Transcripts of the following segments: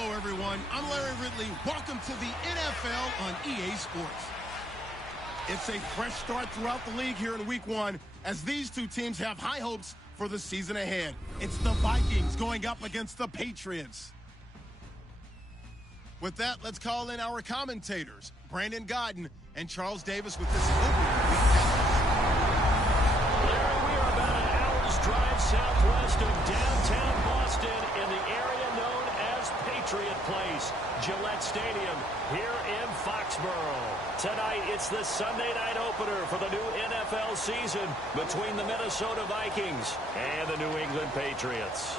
Hello, everyone. I'm Larry Ridley. Welcome to the NFL on EA Sports. It's a fresh start throughout the league here in Week 1 as these two teams have high hopes for the season ahead. It's the Vikings going up against the Patriots. With that, let's call in our commentators, Brandon Godden and Charles Davis, with this opening week test. Larry, we are about an hour's drive southwest of downtown Boston in the area known as Patriot Place, Gillette Stadium, here in Foxborough. Tonight, it's the Sunday night opener for the new NFL season between the Minnesota Vikings and the New England Patriots.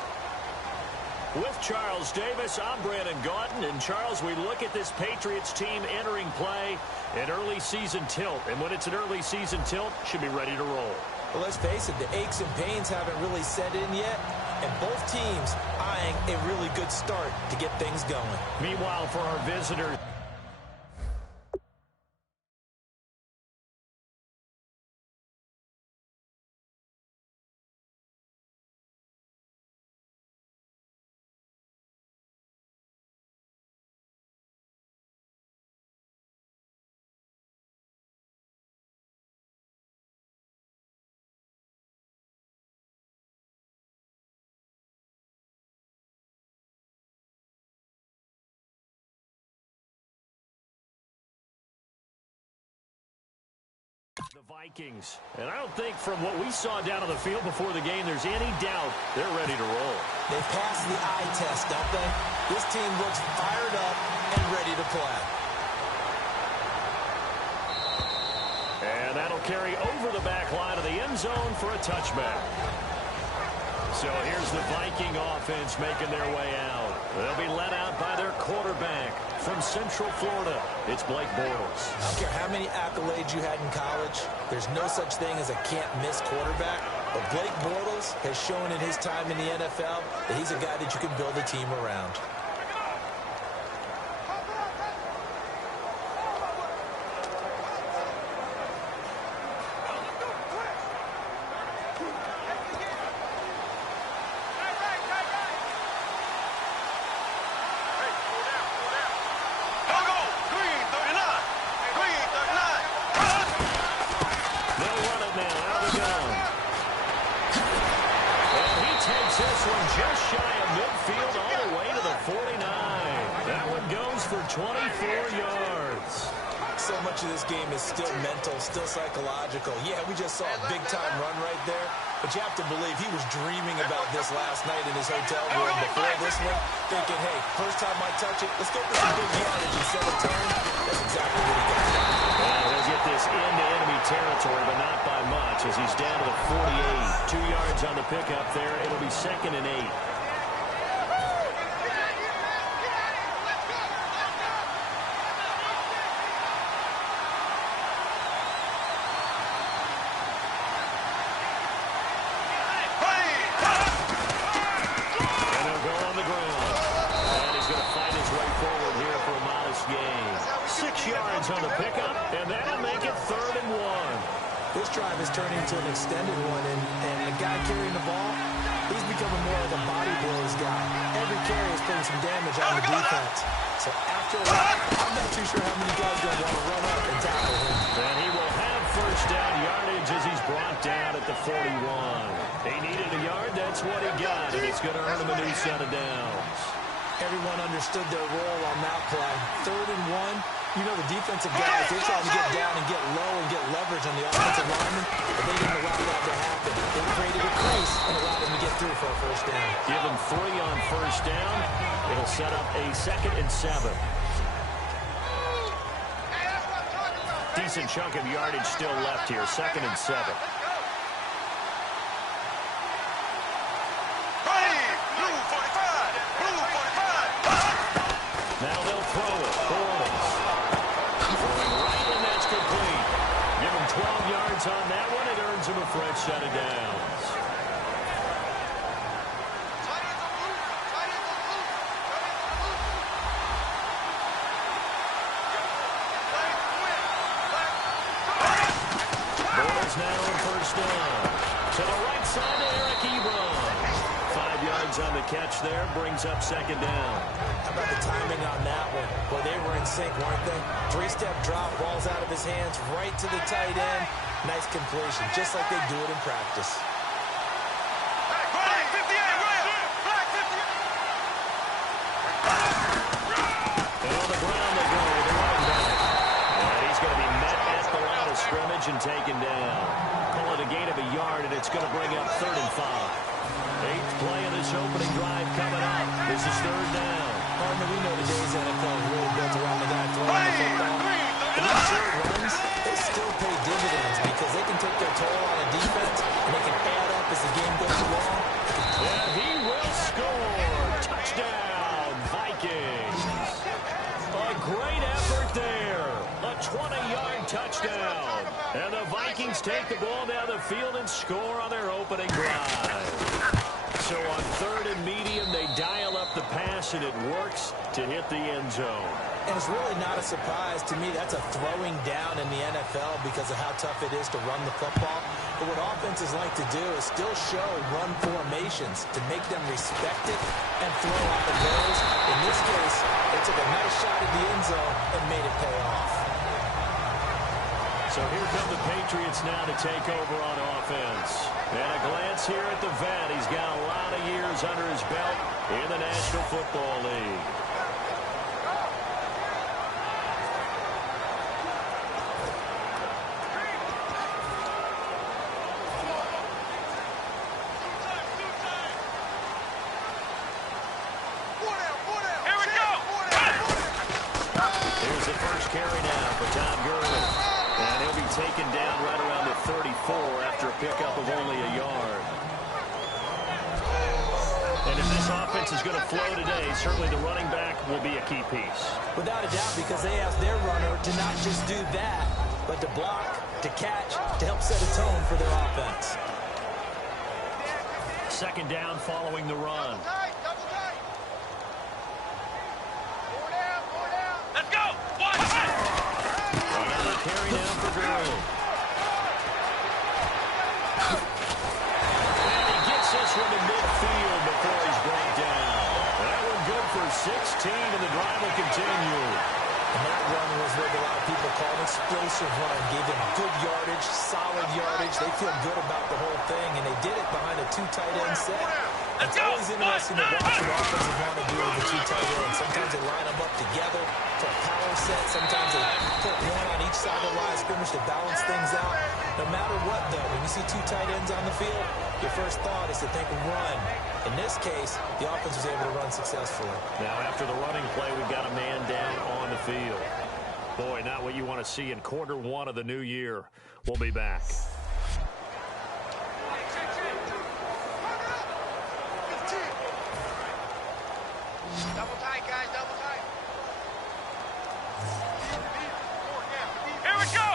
With Charles Davis, I'm Brandon Gaudin. And Charles, we look at this Patriots team entering play, an early season tilt. And when it's an early season tilt, should be ready to roll. Well, let's face it, the aches and pains haven't really set in yet. And both teams eyeing a really good start to get things going. Meanwhile, for our visitors, the Vikings. And I don't think from what we saw down on the field before the game there's any doubt they're ready to roll. They passed the eye test, don't they? This team looks fired up and ready to play. And that'll carry over the back line of the end zone for a touchback. So here's the Viking offense making their way out. They'll be led out by their quarterback from Central Florida. It's Blake Bortles. I don't care how many accolades you had in college. There's no such thing as a can't-miss quarterback. But Blake Bortles has shown in his time in the NFL that he's a guy that you can build a team around. Just shy of midfield all the way to the 49. That one goes for 24 yards. So much of this game is still mental, still psychological. Yeah, we just saw a big-time run right there, but you have to believe he was dreaming about this last night in his hotel room before this one, thinking, hey, first time I touch it, let's go for some big yardage and set a tone. That's exactly what he got. Well, he'll get this into enemy territory, but not by much, as he's down to the 48. 2 yards on the pickup there. It'll be 2nd and 8. On the pickup, and that'll make it 3rd and 1. This drive has turned into an extended one, and the guy carrying the ball, he's becoming more of a body blows guy. Every carry is putting some damage on the defense. So after a while, I'm not too sure how many guys are going to want to run up and tackle him. And he will have first down yardage as he's brought down at the 41. He needed a yard, that's what he got, and it's going to earn him a new set of downs. Everyone understood their role on that play. 3rd and 1. You know the defensive guys, they're trying to get down and get low and get leverage on the offensive lineman, but they didn't allow that to happen. They created a crease and allowed him to get through for a first down. Give him 3 on first down. It'll set up a 2nd and 7. Decent chunk of yardage still left here. 2nd and 7. Now they'll throw it. Bortles. Throwing right, and that's complete. Give him 12 yards on that one. It earns him a fresh set of downs. Bortles now on first down. To the right side to Eric Ebron. 5 yards on the catch there. Brings up second down. How about the timing on that one? Well, they were in sync, weren't they? Three-step drop, ball's out of his hands, right to the tight end. Nice completion, just like they do it in practice. And taken down. Call it a gain of a yard, and it's going to bring up 3rd and 5. 8th play of this opening drive coming up. This is 3rd down. Partner, we know today's NFL is really built around the guy throwing the football. But these short runs, they still pay dividends because they can take their toll on a defense, and they can add up as the game goes along. And he will score. Touchdown, Vikings. A great effort there. A 20-yard touchdown. And the Vikings take the ball down the field and score on their opening drive. So on 3rd and medium, they dial up the pass, and it works to hit the end zone. And it's really not a surprise to me. That's a throwing down in the NFL because of how tough it is to run the football. But what offenses like to do is still show run formations to make them respect it and throw out of those. In this case, they took a nice shot at the end zone and made it pay off. So here come the Patriots now to take over on offense. And a glance here at the vet. He's got a lot of years under his belt in the National Football League. Here's the first carry now for Tom Gurley. And he'll be taken down right around the 34 after a pickup of only a yard. And if this offense is going to flow today, certainly the running back will be a key piece. Without a doubt, because they asked their runner to not just do that, but to block, to catch, to help set a tone for their offense. Second down following the run. Carry down for Gurley. And he gets this one to midfield before he's brought down. That one good for 16, and the drive will continue. And that run was what a lot of people call an explosive run. Gave them good yardage, solid yardage. They feel good about the whole thing, and they did it behind a 2 tight end set. It's always interesting to watch what offensive line to do with the 2 tight ends. Sometimes they line them up together for a power set. Sometimes they put one on each side of the line of scrimmage to balance things out. No matter what, though, when you see 2 tight ends on the field, your first thought is to think run. In this case, the offense was able to run successfully. Now, after the running play, we've got a man down on the field. Boy, not what you want to see in quarter 1 of the new year. We'll be back. Double tight, guys, double tight. Here we go!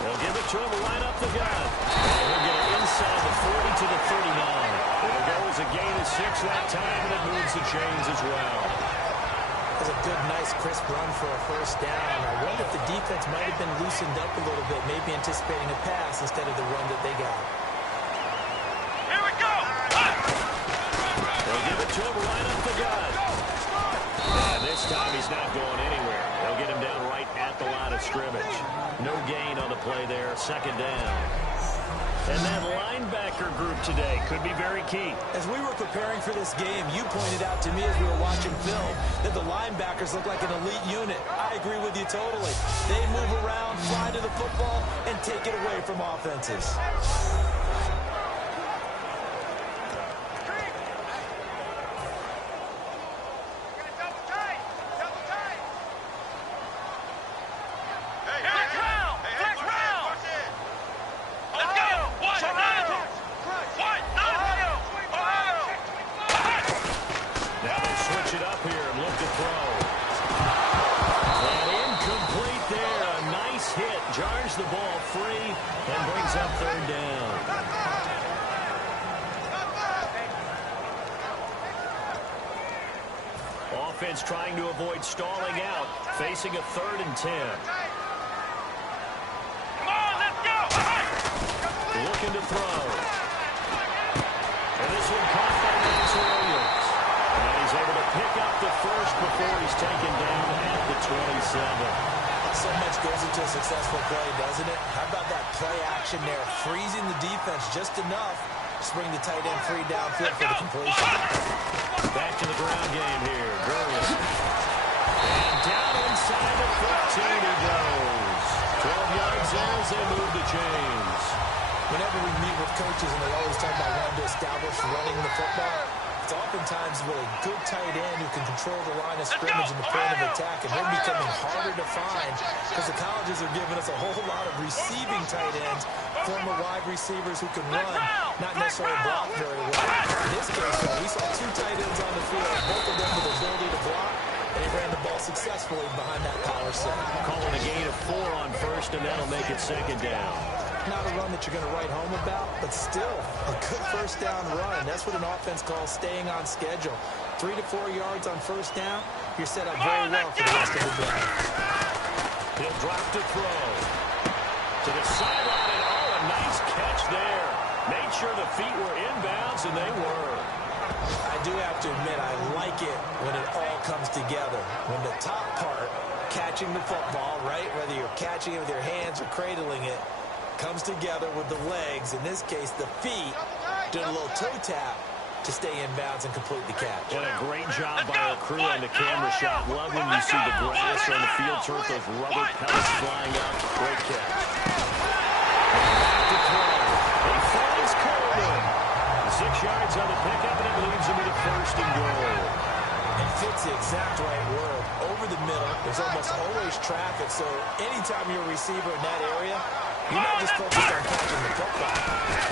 They'll give it to him, line up the gun. And he'll get it inside the 40 to the 39. It'll go as a gain of 6 that time, and it moves the chains as well. That was a good, nice, crisp run for a first down. I wonder if the defense might have been loosened up a little bit, maybe anticipating a pass instead of the run that they got. Here we go! They'll give it to him, line up the gun. And this time he's not going anywhere. They'll get him down right at the line of scrimmage. No gain on the play there, second down. And that linebacker group today could be very key. As we were preparing for this game, you pointed out to me as we were watching film that the linebackers look like an elite unit. I agree with you totally. They move around, fly to the football, and take it away from offenses. The ball free and brings up third down. Offense trying to avoid stalling out, facing a 3rd and 10. Come on, let's go! Looking to throw. And this one caught by Lance Williams. And he's able to pick up the first before he's taken down at the 27. So much goes into a successful play, doesn't it? How about that play action there, freezing the defense just enough to bring the tight end free downfield for the completion. Back to the ground game here. Gurrius. And down inside the 15 he goes. 12 yards there as they move the chains. Whenever we meet with coaches and they always talk about wanting to establish running the football, it's oftentimes with a good tight end who can control the line of scrimmage and the point of attack, and they're becoming harder to find because the colleges are giving us a whole lot of receiving tight ends, former wide receivers who can run, not necessarily block very well. In this case, we saw two tight ends on the field, both of them with the ability to block, and he ran the ball successfully behind that power set. Calling a gain of 4 on first, and that'll make it second down. Not a run that you're going to write home about, but still a good first down run. That's what an offense calls staying on schedule. 3 to 4 yards on first down, you're set up very well for the rest of the drive. He'll drop to throw. To the sideline, and a nice catch there. Made sure the feet were inbounds, and they were. I do have to admit, I like it when it all comes together. When the top part, catching the football, right, whether you're catching it with your hands or cradling it, comes together with the legs, in this case the feet, doing a little toe tap to stay in bounds and complete the catch. What a great job by our crew on the camera shot. Love when you see the grass on the field turf, those rubber pellets flying out. Great catch. Back to throw. He finds Coleman. 6 yards on the pickup, and it leads him to the first and goal. And fits the exact right word. Over the middle, there's almost always traffic, so anytime you're a receiver in that area, you're not just focused on catching the football.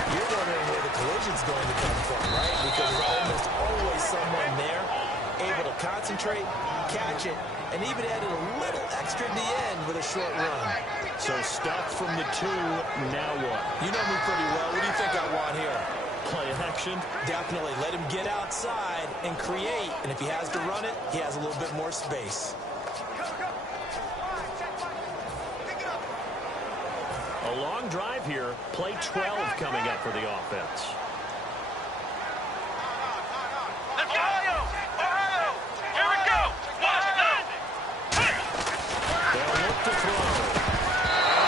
You're wondering where the collision's going to come from, right? Because there's almost always someone there able to concentrate, catch it, and even added a little extra at the end with a short run. So stuff from the 2, now what? You know me pretty well. What do you think I want here? Play action? Definitely. Let him get outside and create. And if he has to run it, he has a little bit more space. A long drive here. Play 12 coming up for the offense. Here we go. They'll look to throw.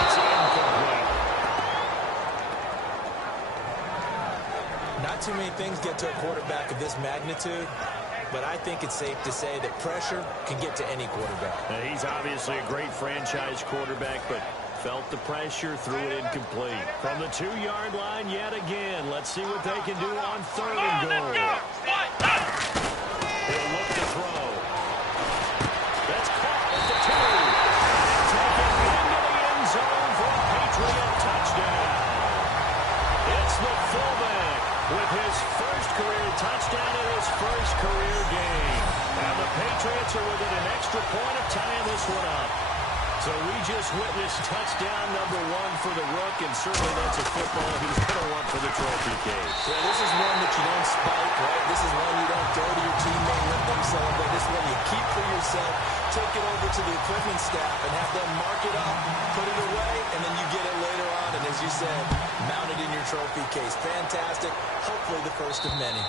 It's incomplete. Not too many things get to a quarterback of this magnitude, but I think it's safe to say that pressure can get to any quarterback. Now, he's obviously a great franchise quarterback, but felt the pressure, threw it incomplete. From the 2-yard line yet again. Let's see what they can do on 3rd and goal. He'll look to throw. That's caught at the 2. Taken into the end zone for a Patriot touchdown. It's the fullback with his first career touchdown in his first career game. And the Patriots are within an extra point of tying this one up. So we just witnessed touchdown number 1 for the Rook, and certainly that's a football he's going to want for the trophy case. Yeah, this is one that you don't spike, right? This is one you don't go to your teammate, let them celebrate. This is one you keep for yourself, take it over to the equipment staff, and have them mark it up, put it away, and then you get it later on. And as you said, mount it in your trophy case. Fantastic. Hopefully the first of many.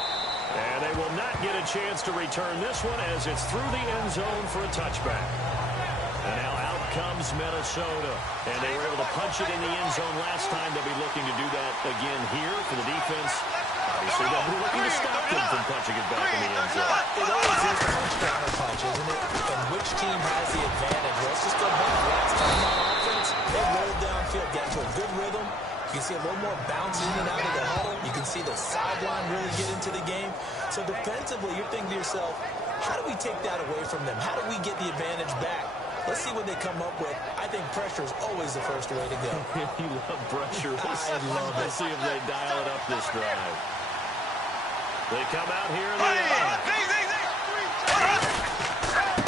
And they will not get a chance to return this one as it's through the end zone for a touchback. And now out comes Minnesota. And they were able to punch it in the end zone last time. They'll be looking to do that again here for the defense. Obviously, they'll be looking to stop them from punching it back in the end zone. It always is punch-counter punch, isn't it? And which team has the advantage? Let's just go back. Last time on offense, they rolled downfield, got into a good rhythm. You can see a little more bounce in and out of the huddle. You can see the sideline really get into the game. So defensively, you're thinking to yourself, how do we take that away from them? How do we get the advantage back? Let's see what they come up with. I think pressure is always the first way to go. You love pressure. I love it. Let's see if they dial it up this drive. They come out here in the line.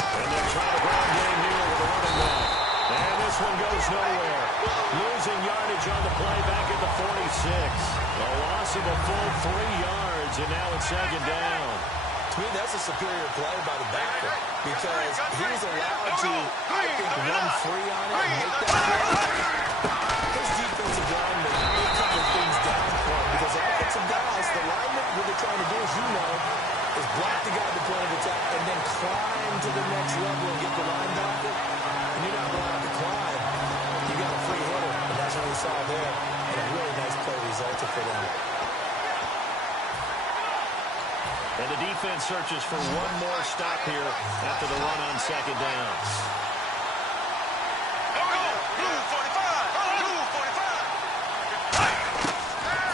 And they're trying to ground game here with a running back. And this one goes nowhere. Losing yardage on the play back at the 46. A loss of a full 3 yards, and now it's second down. To me, that's a superior play by the backer because he was allowed to, I think, run free on it and make that play. His defensive linemen, they cover things down for him because offensive guys, the linemen, when they try we saw there, and a really nice play resulted for them. And the defense searches for one more stop here after the run on second down.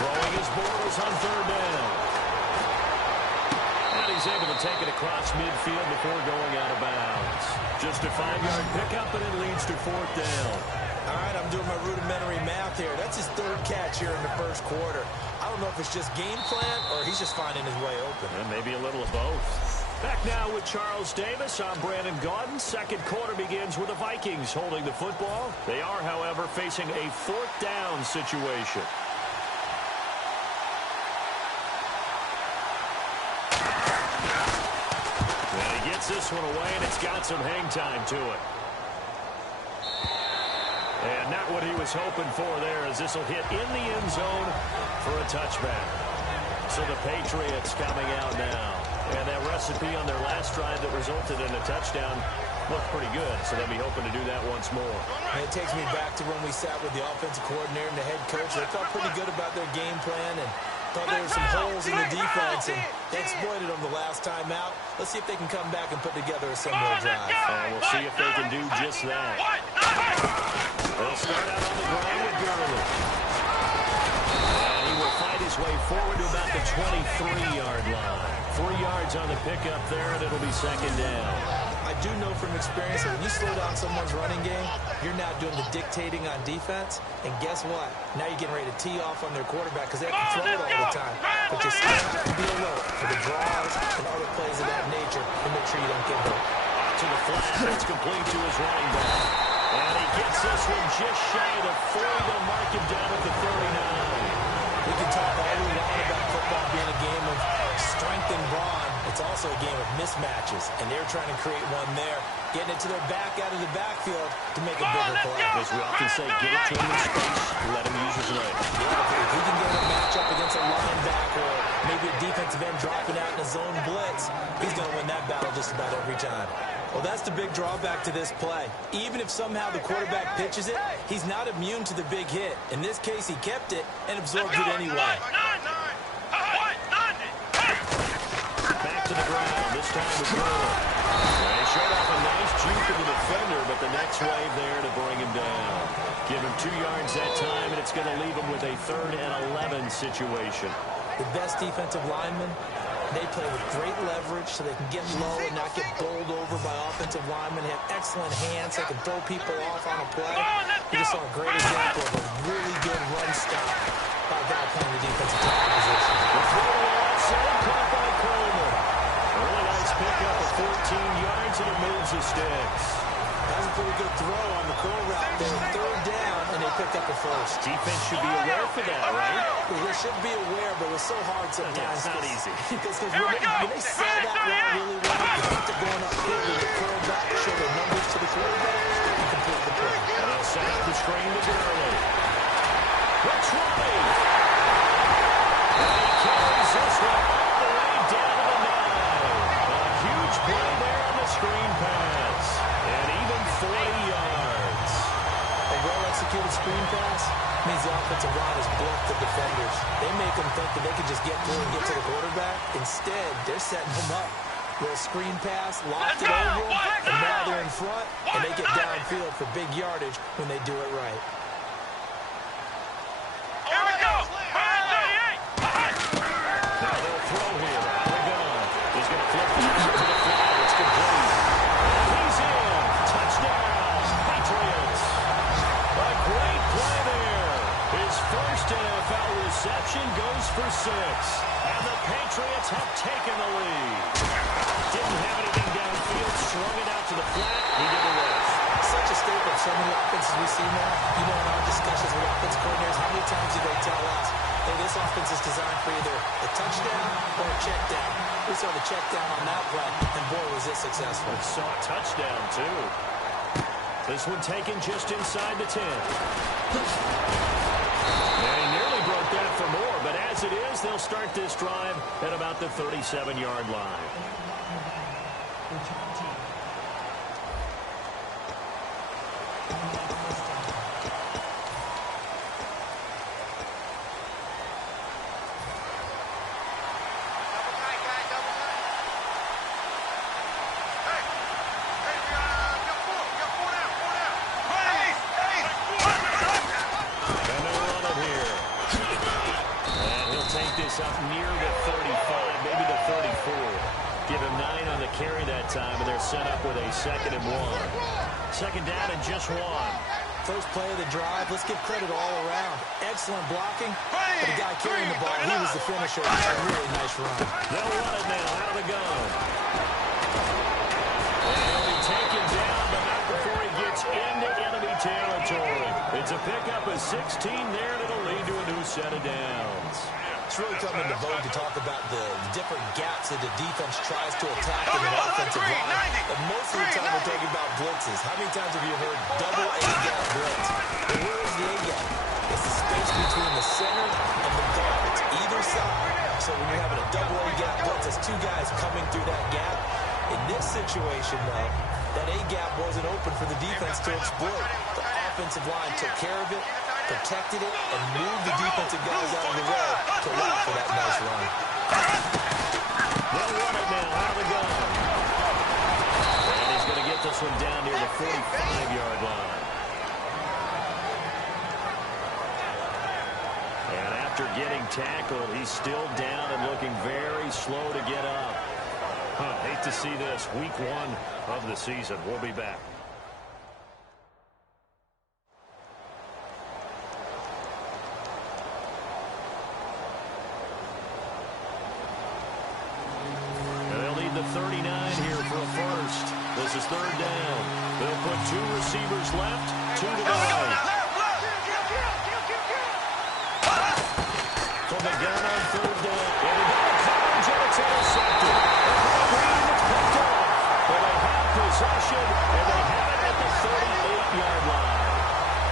Throwing his borders on third down. And he's able to take it across midfield before going out of bounds. Just a 5-yard pickup, and it leads to fourth down. All right, I'm doing my rudimentary math here. That's his third catch here in the first quarter. I don't know if it's just game plan or he's just finding his way open. And maybe a little of both. Back now with Charles Davis. I'm Brandon Gaudin. Second quarter begins with the Vikings holding the football. They are, however, facing a fourth down situation. And he gets this one away, and it's got some hang time to it. And not what he was hoping for there, as this will hit in the end zone for a touchback. So the Patriots coming out now. And that recipe on their last drive that resulted in a touchdown looked pretty good. So they'll be hoping to do that once more. And it takes me back to when we sat with the offensive coordinator and the head coach. They felt pretty good about their game plan and thought there were some holes in the defense. And they exploited them the last time out. Let's see if they can come back and put together a similar drive. And we'll see if they can do just that. They'll start out on the ground with Gurley. And he will fight his way forward to about the 23-yard line. 3 yards on the pickup there, and it'll be second down. I do know from experience that when you slow down someone's running game, you're now doing the dictating on defense. And guess what? Now you're getting ready to tee off on their quarterback because they have to throw it all the time. But you still have to be alert for the draws and other plays of that nature and make sure you don't get hurt. To the flat, it's complete to his running back. And he gets this one just shy of 40. They'll mark him down at the 39. We can talk all we want about football being a game of strength and brawn. It's also a game of mismatches, and they're trying to create one there, getting it to their back out of the backfield to make a bigger play. As we often say, get it to him in space, let him use his legs. Yeah, if we can get a matchup against a linebacker or maybe a defensive end dropping out in a zone blitz, he's going to win that battle just about every time. Well, that's the big drawback to this play. Even if somehow the quarterback pitches it, he's not immune to the big hit. In this case, he kept it and absorbed it anyway. Back to the ground, this time with Gurley. He showed off a nice juke to the defender, but the next wave there to bring him down. Give him 2 yards that time, and it's going to leave him with a 3rd and 11 situation. The best defensive linemen, they play with great leverage so they can get low and not get bowled over by offensive linemen. They have excellent hands. They can throw people off on a play. We just saw a great example of a really good run stop by a guy playing the defensive tackle position. The throw to the outside, caught by Coleman. A really nice pickup of 14 yards, and it moves the sticks. That was a pretty good throw on the curl route there. 3rd down, and they picked up the first. Defense should be aware for that, right? Well, they should be aware, but it was so hard sometimes. Yeah, it's not easy. Because when they sell that route really well, you have to go on upfield with the curl back, show their numbers to the quarterback, and complete the play. And they'll set up the screen to Gurley. What's running? And he carries this one all the way down to the 9. A huge play there on the screen pass. And even 40 yards. A well-executed screen pass means the offensive line has bluffed the defenders. They make them think that they can just get through and get to the quarterback. Instead, they're setting him up. Little screen pass, locked it over them, and now they're in front, and they get downfield for big yardage when they do it right. Here we go! Now they'll throw here. They're gone. He's going to flip the to the flat. It's complete. And he's in. Touchdown, Patriots. A great play there. His first NFL reception goes for 6. And the Patriots have taken the lead. Didn't have anything downfield. Swung it out to the flat. He did the rest. Such a staple of so many offenses we see now. You know, in our discussions with offensive coordinators, how many times do they tell us, hey, this offense is designed for either a touchdown or a check down. We saw the check down on that play, and boy, was it successful. We saw a touchdown, too. This one taken just inside the 10. And he nearly broke that for more, but as it is, they'll start this drive at about the 37-yard line. this up near the 35, maybe the 34. Give him 9 on the carry that time, and they're set up with a 2nd and 1. 2nd down and just 1. First play of the drive, let's give credit all around. Excellent blocking, but the guy carrying the ball, he was the finisher. A really nice run. They'll run it now out of the gun. And he'll be taken down, but not before he gets into enemy territory. It's a pickup of 16 there, and it'll lead to a new set of downs. It's really come into vogue to talk about the different gaps that the defense tries to attack in an offensive line. And most of the time we're talking about blitzes. How many times have you heard double A-gap blitz? But where is the A-gap? It's the space between the center and the guards, either side. So when you're having a double A-gap blitz, it's 2 guys coming through that gap. In this situation, though, that A-gap wasn't open for the defense to exploit. The offensive line took care of it, protected it, and moved the defensive guys out of the way to allow for that nice run. They'll run it now out of the gun. And he's going to get this one down near the 45-yard line. And after getting tackled, he's still down and looking very slow to get up. Hate to see this. Week 1 of the season. We'll be back. The 39 here for a first. This is 3rd down. They'll put 2 receivers left, 2 to the right. From the gun on 3rd down. And they got coverage, and it's intercepted. And it's picked off. But they have possession, and they have it at the 38-yard line.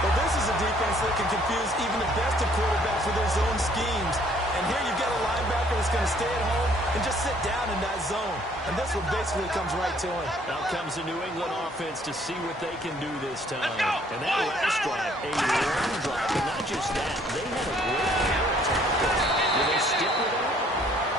But this is a defense that can confuse even the best of quarterbacks with their zone schemes. And here you've got a linebacker that's going to stay at home and just sit down in that zone. And this one basically comes right to him. Out comes the New England offense to see what they can do this time. And that last drive, a long drive. And not just that, they had a great air attack. Will they stick with it?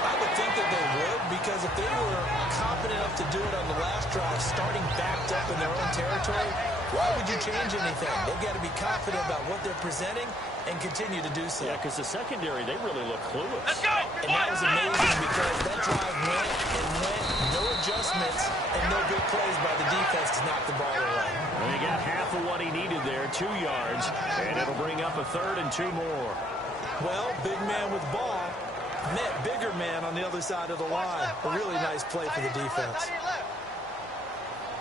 I would think that they would, because if they were confident enough to do it on the last drive, starting backed up in their own territory, why would you change anything? They've got to be confident about what they're presenting and continue to do so. Yeah, because the secondary, they really look clueless. Let's go! And that was amazing because that drive went and went, no adjustments, and no big plays by the defense to knock the ball away. And he got half of what he needed there, 2 yards, and it'll bring up a 3rd and 2 more. Well, big man with ball met bigger man on the other side of the line. A really nice play for the defense.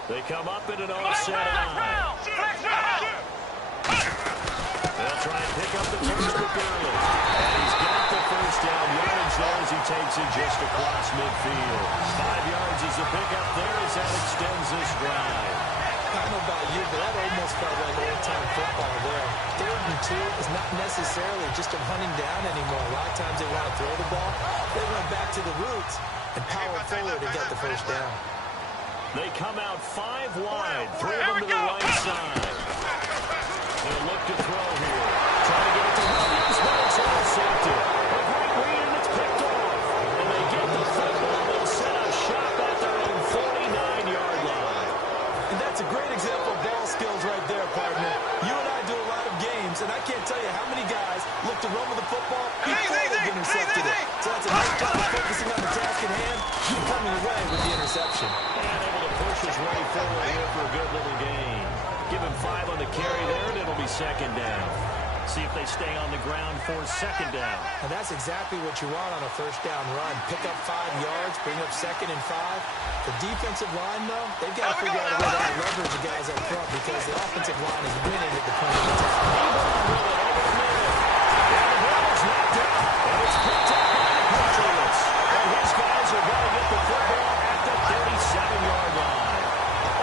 They come up in an offset eye. They'll try and pick up the first quick early. And he's got the first down yardage there as he takes it just across midfield. 5 yards is the pickup there as that extends this drive. I don't know about you, but that almost felt like old-time football there. 3rd and 2 is not necessarily just a hunting down anymore. A lot of times they want to throw the ball. They went back to the roots and powered forward to get the first down. They come out 5 wide, 3 of them to the right side. They'll look to throw here. Trying to get it to Williams, but it's intercepted. A great read, and it's picked off. And they get the football. They'll set up shop at their own 49-yard line. And that's a great example of ball skills right there, partner. You and I do a lot of games, and I can't tell you how many guys look to run with the football before they've intercepted it. So that's a nice job of focusing on the task at hand, coming away with the interception. And able to push his way forward here for a good little gain. Give him 5 on the carry there, and it'll be 2nd down. See if they stay on the ground for 2nd down. And that's exactly what you want on a first down run. Pick up 5 yards, bring up 2nd and 5. The defensive line, though, they've got to figure out a way to leverage the guys up front because the offensive line is winning at the point of attack. And the ball is knocked out, and it's picked up by the Patriots. And his guys are going to get the football at the 37-yard line.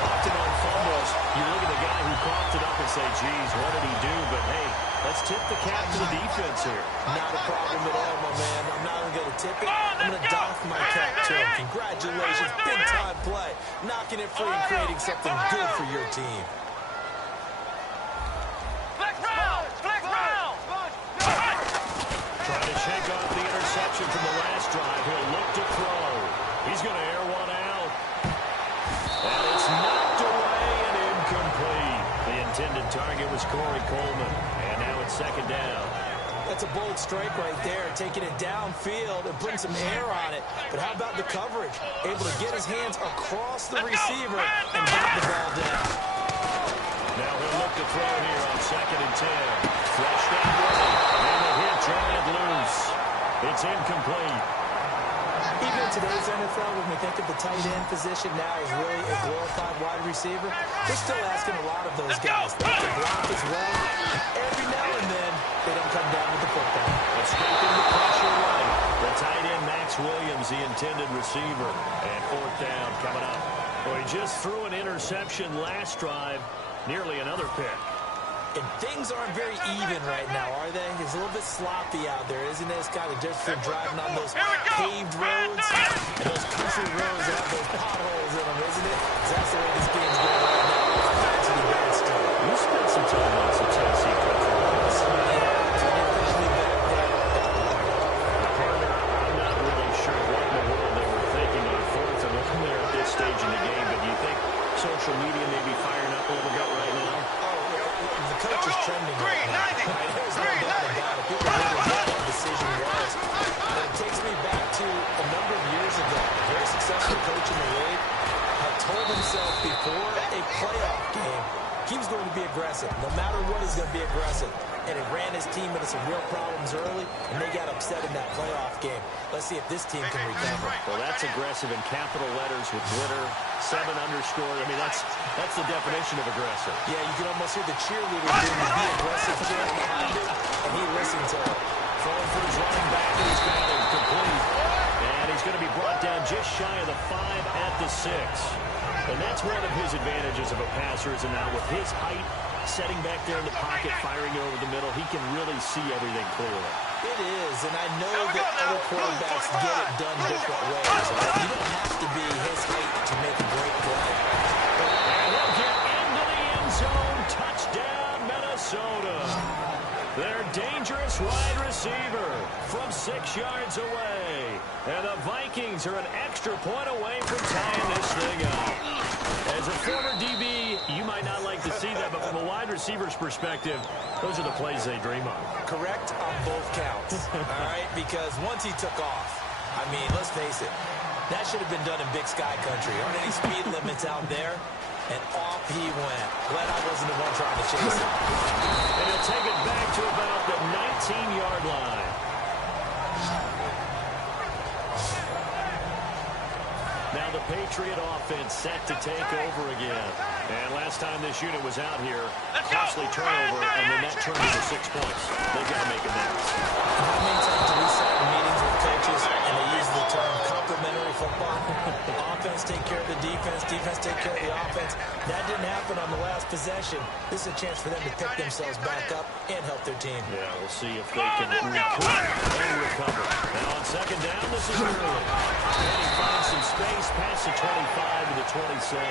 Often on fumbles, you look at the guy who coughed it up and say, geez, what did he do? But hey, let's tip the cap to the defense here. Not a problem at all, my man. I'm not even going to tip it. I'm going to doff my cap to him. Congratulations. Big-time play. Knocking it free and creating something good for your team. Trying to shake off the interception from the last drive. He'll look to throw. He's going to air one out. And it's knocked away and incomplete. The intended target was Corey Coleman. And now it's 2nd down. That's That's a bold strike right there, taking it downfield and putting some air on it. But how about the coverage? Able to get his hands across the receiver and got the ball down. Now he'll look to throw here on 2nd and 10. Flushed out ready. And the hit trying it loose. It's incomplete. Even in today's NFL, when we think of the tight end position now as really a glorified wide receiver, they're still asking a lot of those guys. They can block as well. Every now and then, they don't come down with the football. Escaping the pressure right. The tight end, Max Williams, the intended receiver. And 4th down coming up. Well, he just threw an interception last drive. Nearly another pick. And things aren't very even right now, are they? It's a little bit sloppy out there, isn't it? It's kind of just for driving on those paved roads and those country roads that have those potholes in them, isn't it? That's the way this game's going right now. It's not to the bad stuff. You spent some time on some Tennessee country roads. Yeah, especially back there. Partner, I'm not really sure what in the world they were thinking on 4th and 1 there at this stage in the game, but do you think social media may be firing up a little bit right now? The coach is trending right now. There's no doubt about it. People really know what the decision was. But it takes me back to a number of years ago. A very successful coach in the league had told himself before a playoff game he was going to be aggressive. No matter what, he's going to be aggressive. And it ran his team into some real problems early, and they got upset in that playoff game. Let's see if this team can recover. Well, that's aggressive in capital letters with glitter, 7 underscore. I mean, that's the definition of aggressive. Yeah, you can almost hear the cheerleaders doing the be aggressive chant behind it, and he listened to it. Throwing for his running back, and he's got it complete. And he's going to be brought down just shy of the 5 at the 6. And that's one of his advantages of a passer, is now with his height, setting back there in the pocket, firing over the middle, he can really see everything clearly. It is, and I know that other quarterbacks get it done different ways. You don't have to be his height to make a great play. And he'll get into the end zone. Touchdown, Minnesota. Their dangerous wide receiver from 6 yards away. And the Vikings are an extra point away from tying this thing up. As a former DB, you might not like to see that, but from a wide receiver's perspective, those are the plays they dream of. Correct on both counts, all right? Because once he took off, I mean, let's face it, that should have been done in Big Sky Country. Aren't any speed limits out there? And off he went. Glad I wasn't the one trying to chase him. And he'll take it back to about the 19-yard line. Now the Patriot offense set to take over again. And last time this unit was out here, costly turnover, and then that turned into 6 points. They've got to make amends. How many times do we sit in meetings with coaches and they use the term complementary football? Offense take care of the defense, defense take care of the offense. That didn't happen on the last possession. This is a chance for them to pick themselves back up and help their team. Yeah, we'll see if they can recoup and recover. Now on 2nd down, this is early. And he finds some space past the 25 to the 27.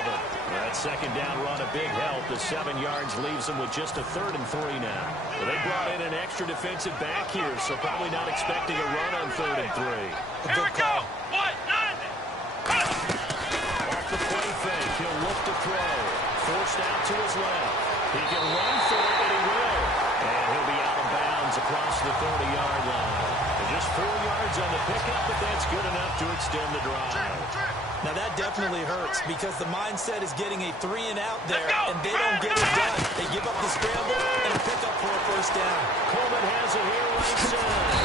That 2nd down run a big help. The 7 yards leaves them with just a 3rd and 3 now. Well, they brought in an extra defensive back here, so probably not expecting a run on 3rd and 3. Here we go. 1, 9. Off the play fake, he'll look to throw. Forced out to his left. He can run for it, and he will. And he'll be out of bounds across the 30-yard line. And just 4 yards on the pickup, but that's good enough to extend the drive. Now that definitely hurts because the mindset is getting a 3-and-out there, and they don't get it done. They give up the scramble and a pickup for a 1st down. Coleman has it here right side.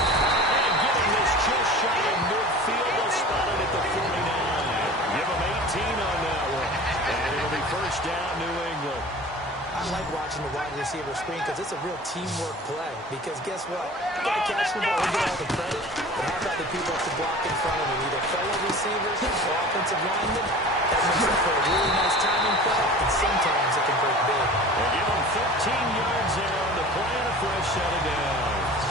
And getting this just shy of midfield. They'll spot it at the 49. Give him 18 on that one. And it'll be 1st down, New England. I like watching the wide receiver screen because it's a real teamwork play. Because guess what? The guy catching the ball will get all the credit. But how about the people at the block in front of him? Either fellow receivers or offensive linemen. That makes it for a really nice timing play. And sometimes it can break big. They give him 15 yards there on the play and a fresh set of downs.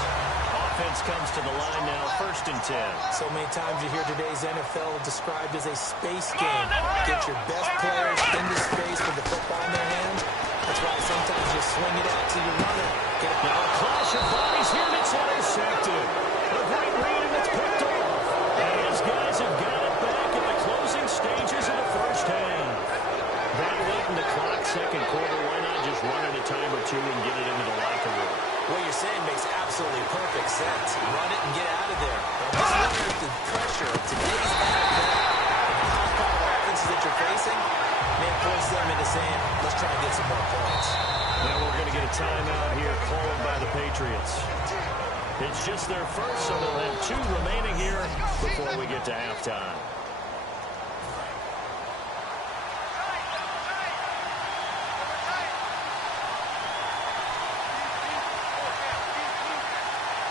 Offense comes to the line now, 1st and 10. So many times you hear today's NFL described as a space game. Get your best players into space with the football in their hands. That's why sometimes you swing it out to your runner. Now a clash of bodies here, and it's intercepted. A great read, and it's picked off. And his guys have got it back at the closing stages of the 1st half. That late in the clock, 2nd quarter, why not just run it a time or two and get it into the locker room? What you're saying makes absolute absolutely perfect sense. Run it and get out of there. Just look at the pressure of today's NFL and the high-powered offenses that you're facing. Man, force them into saying, let's try and get some more points. Now we're going to get a timeout here called by the Patriots. It's just their first, so they'll have 2 remaining here before we get to halftime.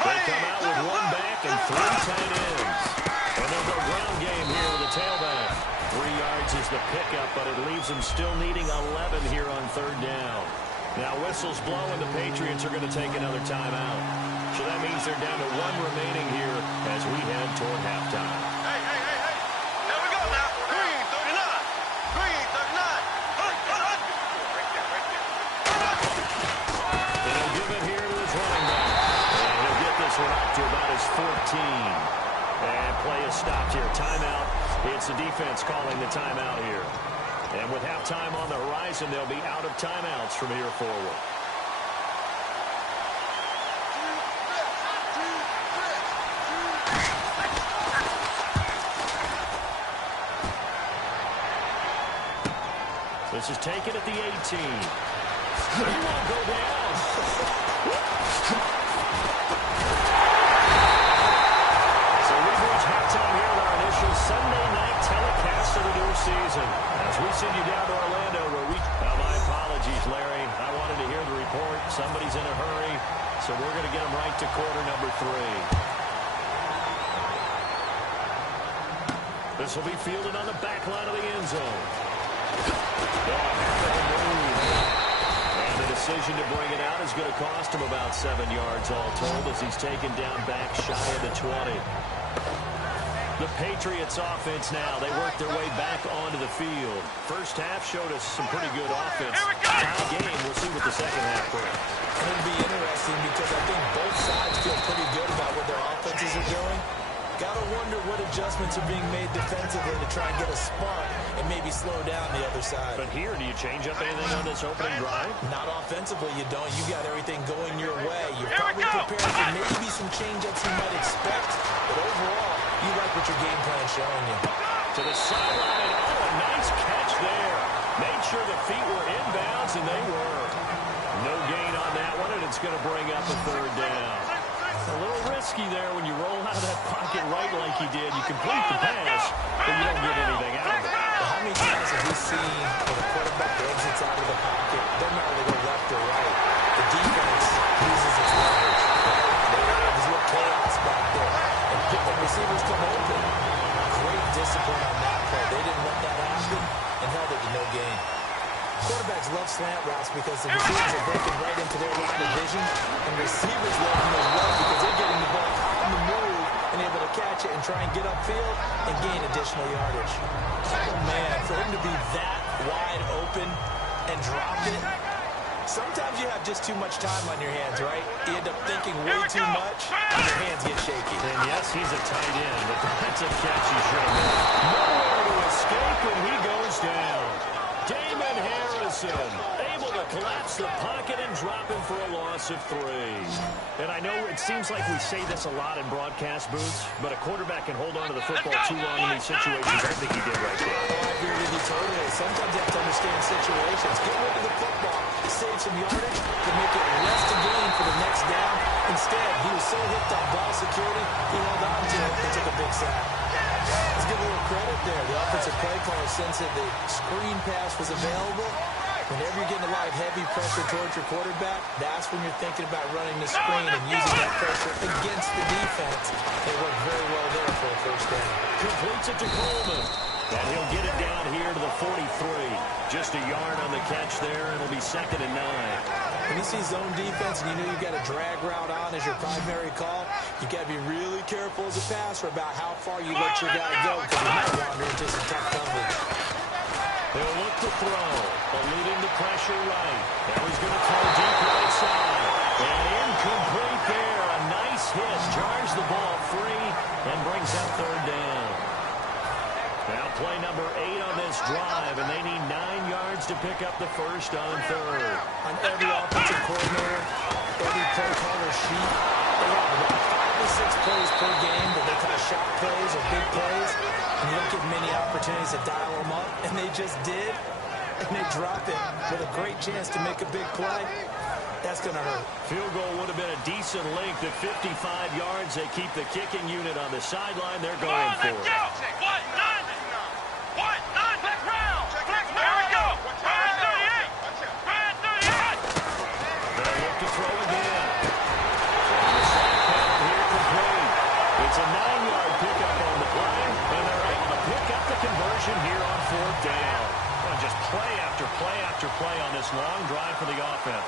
They come out with 1 back and 3 tight ends. And they'll go ground game here with a tailback. 3 yards is the pickup, but it leaves them still needing 11 here on 3rd down. Now whistles blow and the Patriots are going to take another timeout. So that means they're down to 1 remaining here as we head toward halftime. Hey. There we go now. 339. And he'll give it here to his running back. And he'll get this one up to about his 14. And play is stopped here. Timeout. It's the defense calling the timeout here. And with halftime on the horizon, they'll be out of timeouts from here forward. This is taken at the 18. He won't go down. So we've reached halftime here with our initial Sunday night telecast of the new season. As we send you down to Orlando where we... Now, my apologies, Larry. I wanted to hear the report. Somebody's in a hurry, so we're going to get them right to quarter number 3. This will be fielded on the back line of the end zone. And the decision to bring it out is going to cost him about 7 yards all told as he's taken down back shy of the 20. The Patriots offense now. They work their way back onto the field. First half showed us some pretty good offense. Tie game. We'll see what the second half brings. It'll be interesting because I think both sides feel pretty good about what their offenses are doing. Gotta wonder what adjustments are being made defensively to try and get a spark and maybe slow down the other side. But here, do you change up anything on this opening drive? Not offensively, you don't. You got everything going your way. You're probably prepared for maybe some change-ups you might expect. But overall, you like what your game plan's showing you. To the sideline, and a nice catch there. Made sure the feet were inbounds, and they were. No gain on that one, and it's going to bring up a 3rd down. A little risky there when you roll out of that pocket right like you did. You complete the pass, but you don't get anything out of it. But how many times have we seen when a quarterback exits out of the pocket, doesn't matter whether they go left or right, the defense uses its leverage. There's a little chaos back there. And receivers come open. Great discipline on that play. They didn't let that happen and held it to no gain. Quarterbacks love slant routes because the receivers are breaking right into their line of vision, and receivers love them as well because they're getting the ball on the move and able to catch it and try and get upfield and gain additional yardage. Oh, man, for him to be that wide open and drop it, sometimes you have just too much time on your hands, right? You end up thinking way too much, and your hands get shaky. And yes, he's a tight end, but that's a catch he should have made. Nowhere to escape when he goes down. Damon Harrison able to collapse the pocket and drop him for a loss of 3. And I know it seems like we say this a lot in broadcast booths, but a quarterback can hold on to the football too long in these situations. I think he did right there. Oh, I agree with you totally. Sometimes you have to understand situations. Get rid of the football, save some yardage to make it less to gain for the next down. Instead, he was so hooked on ball security, he held on to it and took a big sack. Let's give a little credit there. The offensive play caller sensed that the screen pass was available. Whenever you're getting a lot of heavy pressure towards your quarterback, that's when you're thinking about running the screen and using that pressure against the defense. They worked very well there for a first down. Completes it to Coleman. And he'll get it down here to the 43. Just a yard on the catch there. It'll be 2nd and 9. When you see zone defense and you know you've got a drag route on as your primary call, you got to be really careful as a passer about how far you let your guy go because you might wander into some tough coverage. They'll look to throw, eluding the pressure right. Now he's going to throw deep right side. And incomplete there. A nice hit. Jars the ball free and brings up 3rd down. Now play number 8 on this drive, and they need 9 yards to pick up the first on 3rd. On every offensive coordinator, every play caller sheet, They have about 5 or 6 plays per game that they call shot plays or big plays, and you don't get many opportunities to dial them up, and they just did, and they drop it with a great chance to make a big play. That's going to hurt. Field goal would have been a decent length at 55 yards. They keep the kicking unit on the sideline. They're going for it. To throw again. From the side panel here complete. It's a 9-yard pickup on the play, and they're able to pick up the conversion here on 4th down. Well, just play after play after play on this long drive for the offense.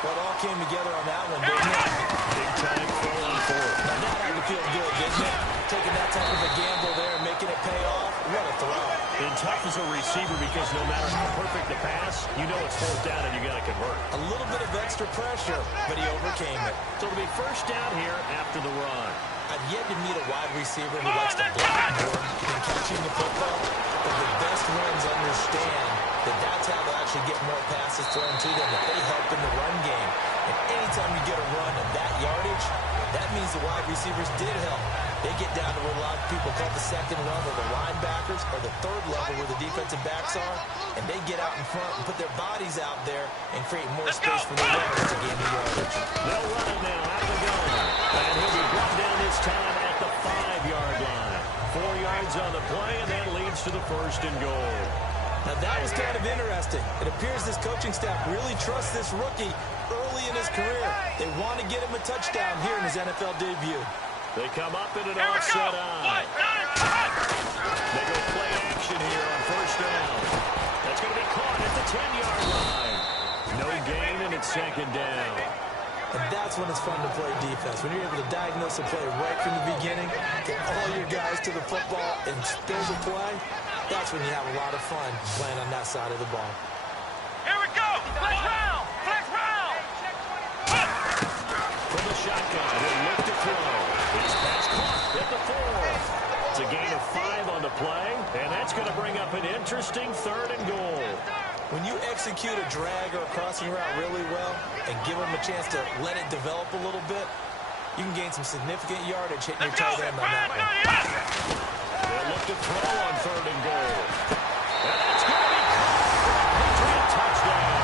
Well, it all came together on that one, didn't it? Big time throw on 4th. Now that had to feel good, didn't it? Taking that type of a gamble there and making it pay off. What a throw. And tough as a receiver because no matter how perfect the pass, you know it's 4th down and you got to convert. A little bit of extra pressure, but he overcame it. So it'll be 1st down here after the run. I've yet to meet a wide receiver who likes to block more than catching the football, but the best ones understand that that's how they'll actually get more passes thrown to them, that they help in the run game. And anytime you get a run of that yardage, that means the wide receivers did help. They get down to what a lot of people call the 2nd level, the linebackers, or the 3rd level where the defensive backs are, and they get out in front and put their bodies out there and create more space for the runners to gain the yardage. They'll run it now out of the gun. And he'll be brought down this time at the 5-yard line. 4 yards on the play, and that leads to the 1st and goal. Now that was kind of interesting. It appears this coaching staff really trusts this rookie early in his career. They want to get him a touchdown here in his NFL debut. They come up in an offset eye. They go play action here on 1st down. That's going to be caught at the 10-yard line. No gain, and it's 2nd down. And that's when it's fun to play defense. When you're able to diagnose a play right from the beginning, get all your guys to the football and spill the play, that's when you have a lot of fun playing on that side of the ball. Here we go! Flex round! Flex round! From the shotgun, he'll look to throw. His pass caught at the 4th. It's a gain of 5 on the play, and that's going to bring up an interesting 3rd and goal. When you execute a drag or a crossing route really well and give them a chance to let it develop a little bit, you can gain some significant yardage hitting your tight end on that one. They'll look to throw on 3rd and goal. And that's going to be caught. Patriot touchdown.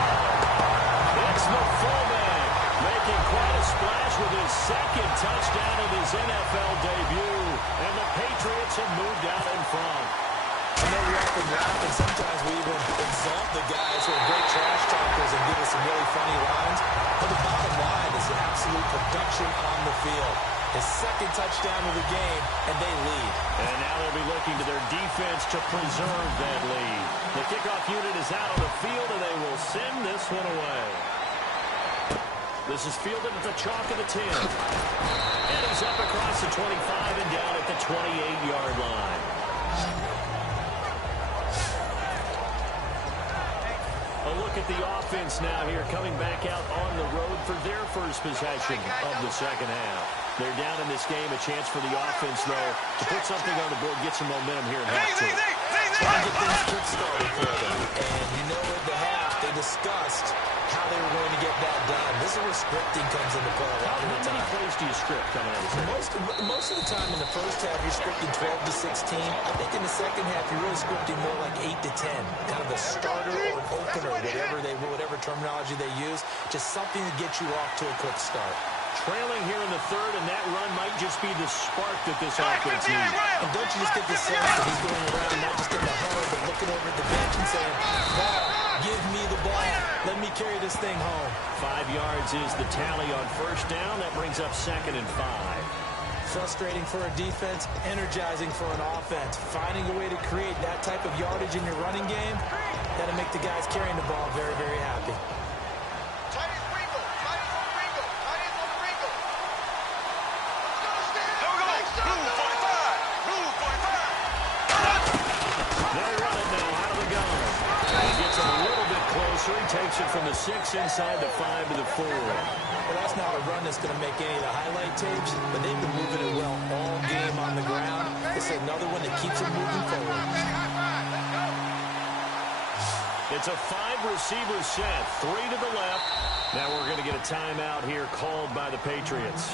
It's the fullback making quite a splash with his 2nd touchdown of his NFL debut. And the Patriots have moved out in front. I know we often laugh, and sometimes we even exalt the guys who are great trash talkers and give us some really funny lines. But the bottom line is the absolute production on the field. His 2nd touchdown of the game, and they lead. And now they'll be looking to their defense to preserve that lead. The kickoff unit is out on the field, and they will send this one away. This is fielded at the chalk of the 10. And he's up across the 25 and down at the 28-yard line. A look at the offense now here, coming back out on the road for their first possession of the 2nd half. They're down in this game, a chance for the offense, though, to put something on the board, get some momentum here in half 2. Trying to get things kick-started for them. And you know at the half, they discussed how they were going to get that done. This is where scripting comes into play a lot of the time. How many plays do you script coming out of this? Most of the time in the first half, you're scripting 12 to 16. I think in the 2nd half, you're really scripting more like 8 to 10. Kind of a starter or an opener, whatever terminology they use. Just something to get you off to a quick start. Trailing here in the 3rd, and that run might just be the spark that this offense needs. And don't you just get the sense that he's going around and not just in the huddle, but looking over at the bench and saying, ball, give me the ball. Let me carry this thing home. 5 yards is the tally on 1st down. That brings up 2nd and 5. Frustrating for a defense, energizing for an offense. Finding a way to create that type of yardage in your running game, that'll make the guys carrying the ball very, very happy. He takes it from the 6 inside the 5 to the 4. Well, that's not a run that's going to make any of the highlight tapes, but they've been moving it well all game on the ground. This is another one that keeps them moving forward. It's a 5-receiver set, 3 to the left. Now we're going to get a timeout here called by the Patriots.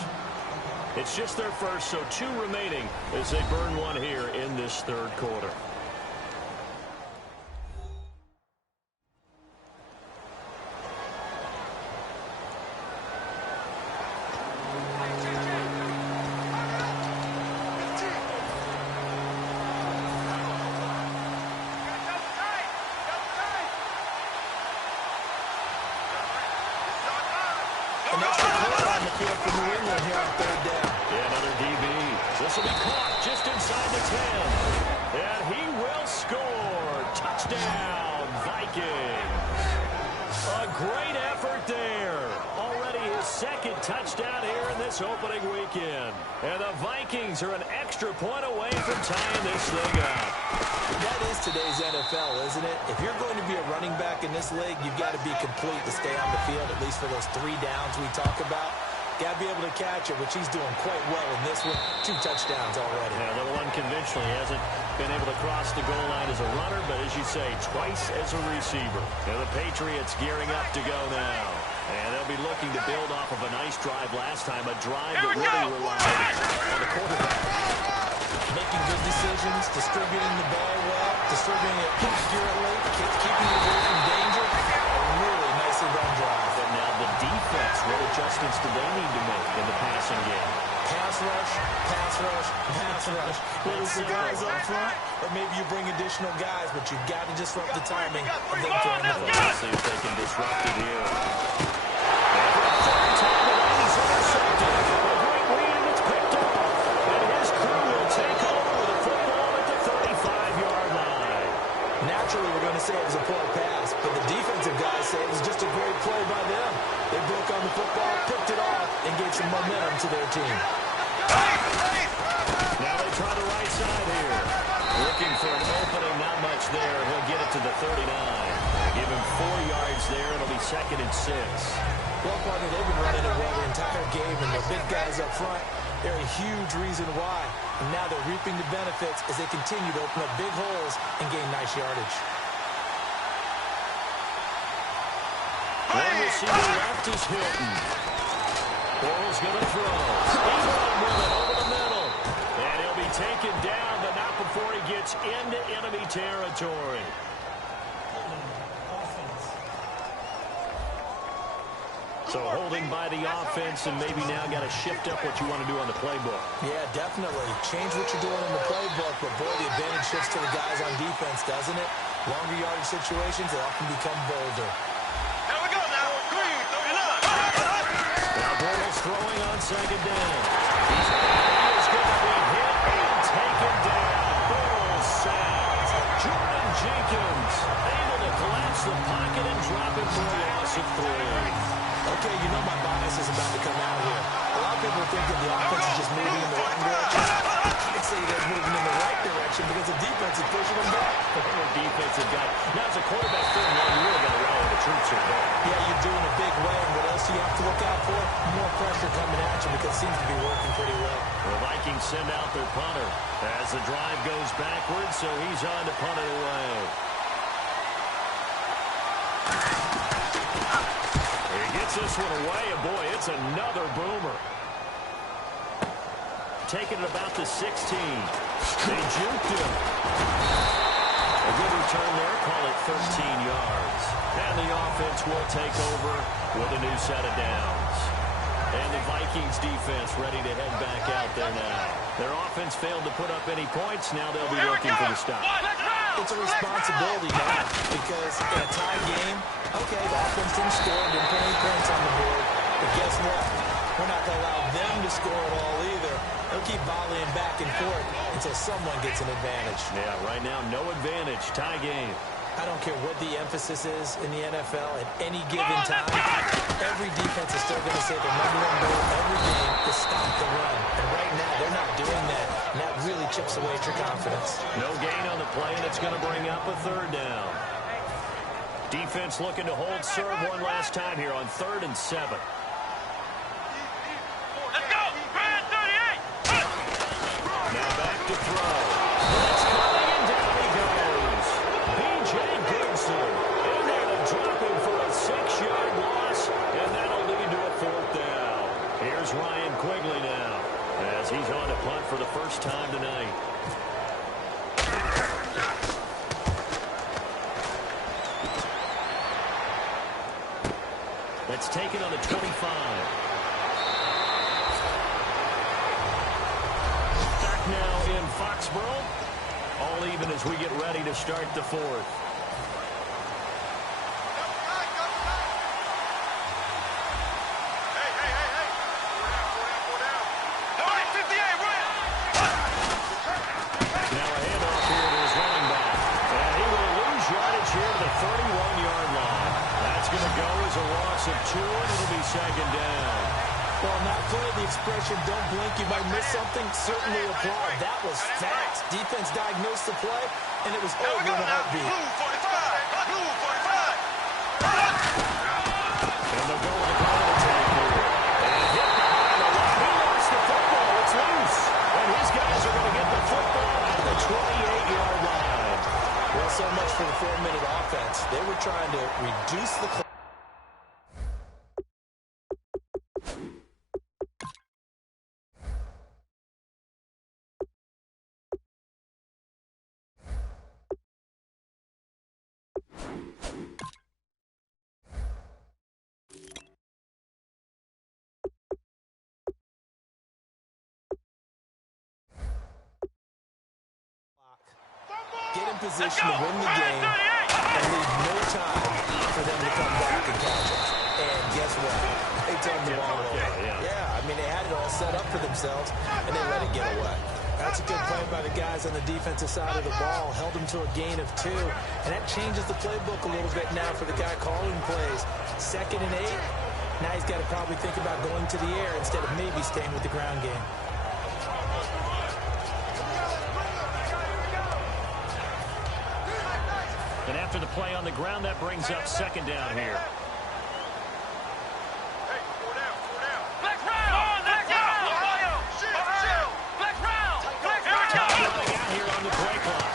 It's just their first, so 2 remaining as they burn one here in this third quarter. An extra quarter on the field for New England here on third down. Yeah, another DB. This will be caught just inside the 10. And he will score. Touchdown, Vikings. A great effort there. Already his second touchdown here in this opening weekend. And the Vikings are an extra point away from tying this thing up. That is today's NFL, isn't it? If you're going to be a running back in this league, you've got to be complete to stay on the field, at least for those 3 downs we talk about. Got to be able to catch it, which he's doing quite well in this one. 2 touchdowns already. Yeah, a little unconventional. He hasn't been able to cross the goal line as a runner, but as you say, twice as a receiver. Now the Patriots gearing up to go now. And they'll be looking to build off of a nice drive last time, a drive that really relied on the quarterback. Making good decisions, distributing the ball well, distributing it accurately, keeping the ball from danger. A really nicely run drive. And now the defense, what adjustments do they need to make in the passing game? Pass rush, pass rush, pass rush. Whether it's the guys up front, or maybe you bring additional guys, but you've got to disrupt the timing of them throwing the ball. See if they can disrupt it here. Third time around, he's intercepted. A great lead, and it's picked off. And his crew will take over with a football at the 35-yard line. Naturally, we're going to say it was a poor pass, but the defensive guys say it was just a great play by them. They broke on the football, picked it off, and gave some momentum to their team. Now they try the right side here. Looking for an opening, not much there. He'll get it to the 39. Give him 4 yards there. It'll be 2nd and 6. Well, partner, they've been running it well the entire game, and the big guys up front, they're a huge reason why. And now they're reaping the benefits as they continue to open up big holes and gain nice yardage. One receiver left is Hilton. Bortles going to throw. He's on with it over the middle. And he'll be taken down, but not before he gets into enemy territory. So holding by the offense, and maybe now got to shift up what you want to do on the playbook. Yeah, definitely. Change what you're doing in the playbook, but boy, the advantage shifts to the guys on defense, doesn't it? Longer yardage situations, they often become bolder. Here we go now. Green, 39. Now Bortles throwing on 2nd down. He's going to be hit and taken down. Bortles sacked. Jordan Jenkins able to collapse the pocket and drop it for a loss of 3. Okay, you know my bias is about to come out here. A lot of people think that the offense is just moving in the wrong direction. I'd say they're moving in the right direction because the defense is pushing them back. The defensive guy. Now, as a quarterback, you really got to rally the troops here. Yeah, you're doing a big way, and what else do you have to look out for? More pressure coming at you because it seems to be working pretty well. The Vikings send out their punter as the drive goes backwards, so he's on to punt it away. He gets this one away, and boy, it's another boomer. Taking it about the 16. They juked him. A good return there, call it 13 yards. And the offense will take over with a new set of downs. And the Vikings defense ready to head back out there now. Their offense failed to put up any points. Now they'll be looking for the stop. It's a responsibility now because in a tie game, okay, the offense didn't score, didn't put any points on the board. But guess what? We're not going to allow them to score at all either. They'll keep volleying back and forth until someone gets an advantage. Yeah, right now, no advantage. Tie game. I don't care what the emphasis is in the NFL at any given time. Every defense is still going to say their number one goal every game is stop the run. And right now, they're not doing that. And that really chips away at your confidence. No gain on the play, and it's going to bring up a 3rd down. Defense looking to hold serve one last time here on 3rd and 7. Let's go. Brand 38. Now back to throw. It's coming, and down he goes. B.J. Goodson in there to drop him for a 6-yard loss, and that'll lead to a 4th down. Here's Ryan Quigley now. as he's on to punt for the first time tonight. That's taken on the 25. Back now in Foxborough. All even as we get ready to start the fourth. Of 2, and it'll be second down. Well, on that play, the expression, don't blink, you might miss something, certainly applied. That was fast. Defense diagnosed the play, and it was over in a heartbeat. Blue 45. Blue 45. And they'll go with the counter-attack here. And hit behind the line. He lost the football. It's loose. And these guys are going to get the football at the 28-yard line. Well, so much for the 4-minute offense. They were trying to reduce the clock. Get in position to win the game and leave no time for them to come back and catch us. And guess what? They turned the ball over. Yeah, I mean, they had it all set up for themselves, and they let it get away. That's a good play by the guys on the defensive side of the ball. Held them to a gain of 2, and that changes the playbook a little bit now for the guy calling plays. 2nd and 8. Now he's got to probably think about going to the air instead of maybe staying with the ground game. And after the play on the ground, that brings up second down here. Hey, 4 down, 4 down. Flex round! Flex round! Ohio! Flex round! Flex round! Running out here on the play clock.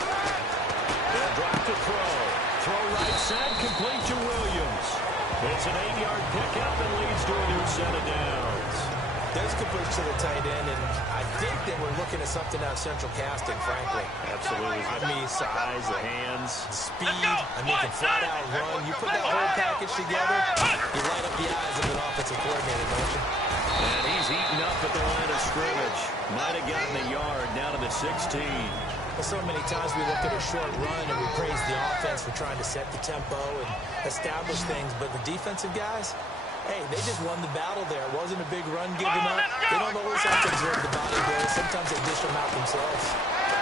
They'll drop to throw. Throw right side, complete to Williams. It's an 8-yard pickup and leads to a new set of downs. There's a good push to the tight end, and I think they were looking at something out of central casting, frankly. Absolutely. I mean, size, the hands. Speed. I mean, can flat out run. You put that whole package together, you light up the eyes of an offensive coordinator, don't you? And he's eaten up at the line of scrimmage. Might have gotten a yard down to the 16. Well, so many times we look at a short run and we praise the offense for trying to set the tempo and establish things, but the defensive guys, hey, they just won the battle there. It wasn't a big run given up. They don't always have to observe the body blows. Sometimes they dish them out themselves.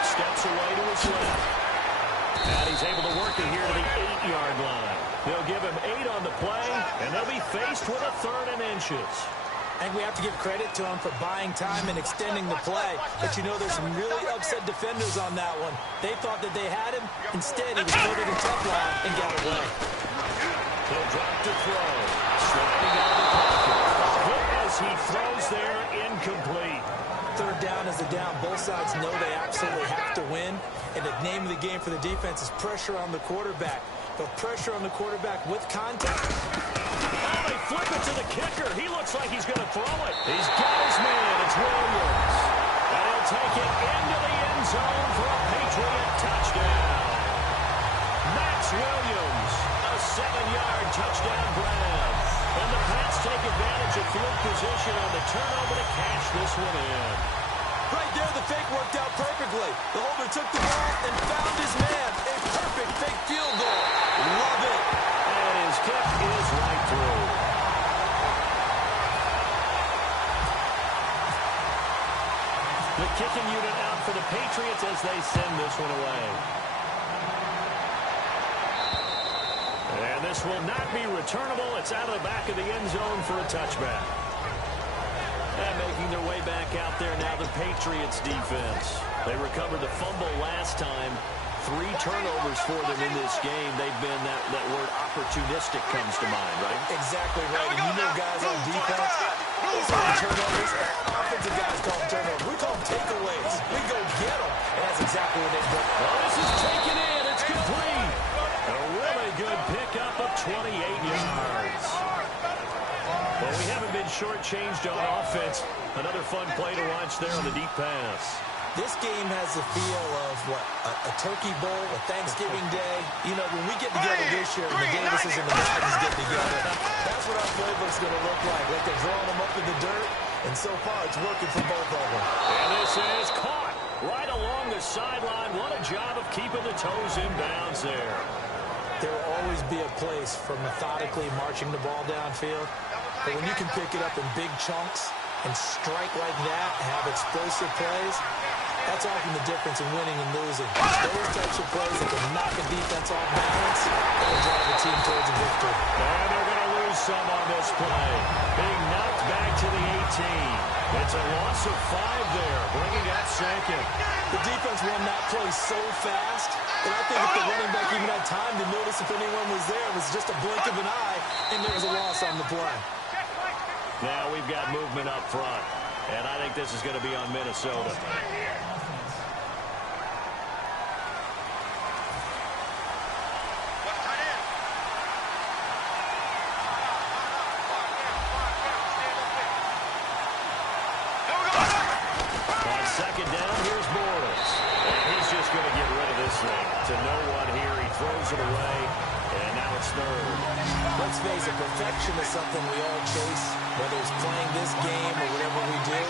Steps away to his left. And he's able to work it here to the 8-yard line. They'll give him 8 on the play, and they'll be faced with a 3rd and inches. And we have to give credit to him for buying time and extending the play. But you know, there's some really upset defenders on that one. They thought that they had him. Instead, he was put in a tough line and got away. He'll drop to throw. Sliding out of the pocket. Hit as he throws there, incomplete. 3rd down is a down. Both sides know they absolutely have to win. And the name of the game for the defense is pressure on the quarterback. But pressure on the quarterback with contact. Oh, they flip it to the kicker. He looks like he's going to throw it. He's got his man. It's Williams. And he'll take it into the end zone for a Patriot touchdown. Max Williams, a 7-yard touchdown grab. And the Pats take advantage of field position on the turnover to cash this one in. Right there, the fake worked out perfectly. The holder took the ball and found his man. A perfect fake field goal. Love it. And his kick is right through. The kicking unit out for the Patriots as they send this one away. And this will not be returnable. It's out of the back of the end zone for a touchback. And making their way back out there now, the Patriots defense. They recovered the fumble last time. 3 turnovers for them in this game. They've been, that word opportunistic comes to mind, right? Exactly right. And you know guys on defense, they call turnovers. Offensive guys call them turnovers. We call them takeaways. We go get them. And that's exactly what they've done. Well, this is taken in. It's complete. A really good pickup of 28 yards. Well, we haven't been shortchanged changed on offense. Another fun play to watch there on the deep pass. This game has the feel of, what, a turkey bowl, a Thanksgiving day. You know, when we get together this year, and the Davises and the Maddens get together, that's what our playbook's going to look like. Like they're drawing them up in the dirt, and so far it's working for both of them. And this is caught right along the sideline. What a job of keeping the toes in bounds there. There will always be a place for methodically marching the ball downfield, but when you can pick it up in big chunks and strike like that, have explosive plays, that's often the difference in winning and losing. Those types of plays that can knock a defense off balance, that'll drive the team towards a victory. And they're going to lose some on this play. Being knocked back to the 18. It's a loss of 5 there, bringing up second. The defense won that play so fast that I think if the running back even had time to notice if anyone was there, it was just a blink of an eye, and there was a loss on the play. Now we've got movement up front, and I think this is going to be on Minnesota. On second down, here's Bortles. And he's just going to get rid of this thing. To no one here, he throws it away, and now it's third. Let's face it, perfection is something we all chase, whether it's playing this game or whatever we do.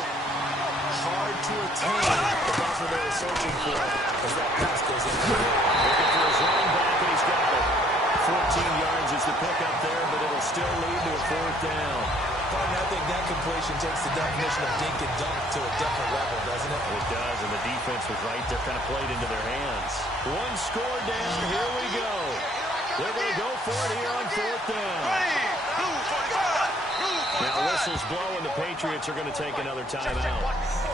Hard to attain, but that's what they were searching for as that pass goes in. Looking for his running back, and he's got it. 14 yards is the pickup there, but it'll still lead to a 4th down. I think that completion takes the definition of dink and dunk to a different level, doesn't it? It does, and the defense was right there, kind of played into their hands. 1 score down, here we go. They're going to go for it here on 4th down. Now whistles blow, and the Patriots are going to take another timeout.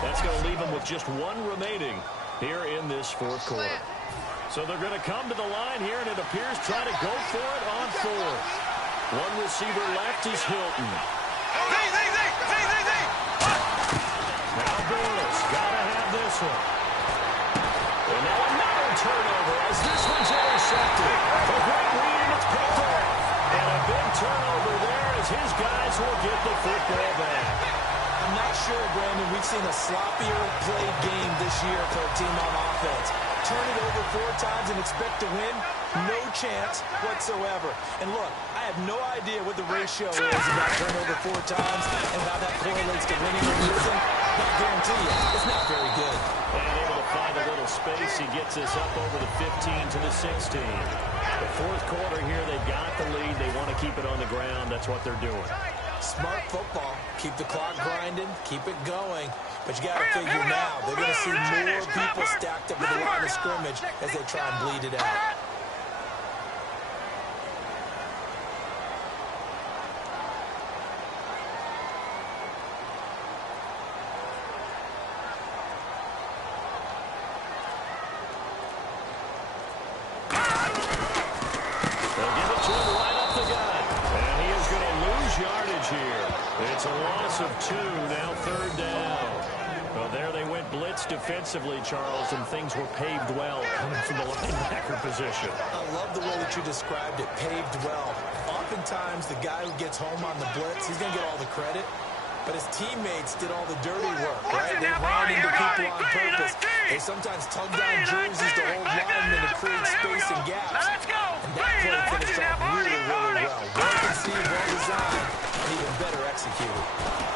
That's going to leave them with just 1 remaining here in this 4th quarter. So they're going to come to the line here, and it appears try to go for it on 4th. 1 receiver left is Hilton. Now Bortles, gotta have this one. And now another turnover as this one's intercepted. A great read, and it's picked off. And a big turnover there as his guys will get the football back. I'm not sure, Brandon, we've seen a sloppier played game this year for a team on offense. Turn it over 4 times and expect to win? No chance whatsoever. And look, I have no idea what the ratio is about turnover 4 times and how that correlates to winning or losing. But I guarantee you, it's not very good. And able to find a little space. He gets this up over the 15 to the 16. The 4th quarter here, they've got the lead. They want to keep it on the ground. That's what they're doing. Smart football. Keep the clock grinding. Keep it going. But you got to figure now, they're going to see more people stacked up at the line of scrimmage as they try and bleed it out. They'll give it to him right up the gut. And he is going to lose yardage here. It's a loss of 2, now 3rd down. Well, there they went blitz defensively, Charles, and things were paved well coming from the linebacker position. I love the way that you described it, paved well. Oftentimes, the guy who gets home on the blitz, he's going to get all the credit. But his teammates did all the dirty work, right? They ran into people on purpose. They sometimes tugged down jerseys to hold linemen to create space and gaps. And that play finished off really, really well. Well conceived, well designed, and even better executed.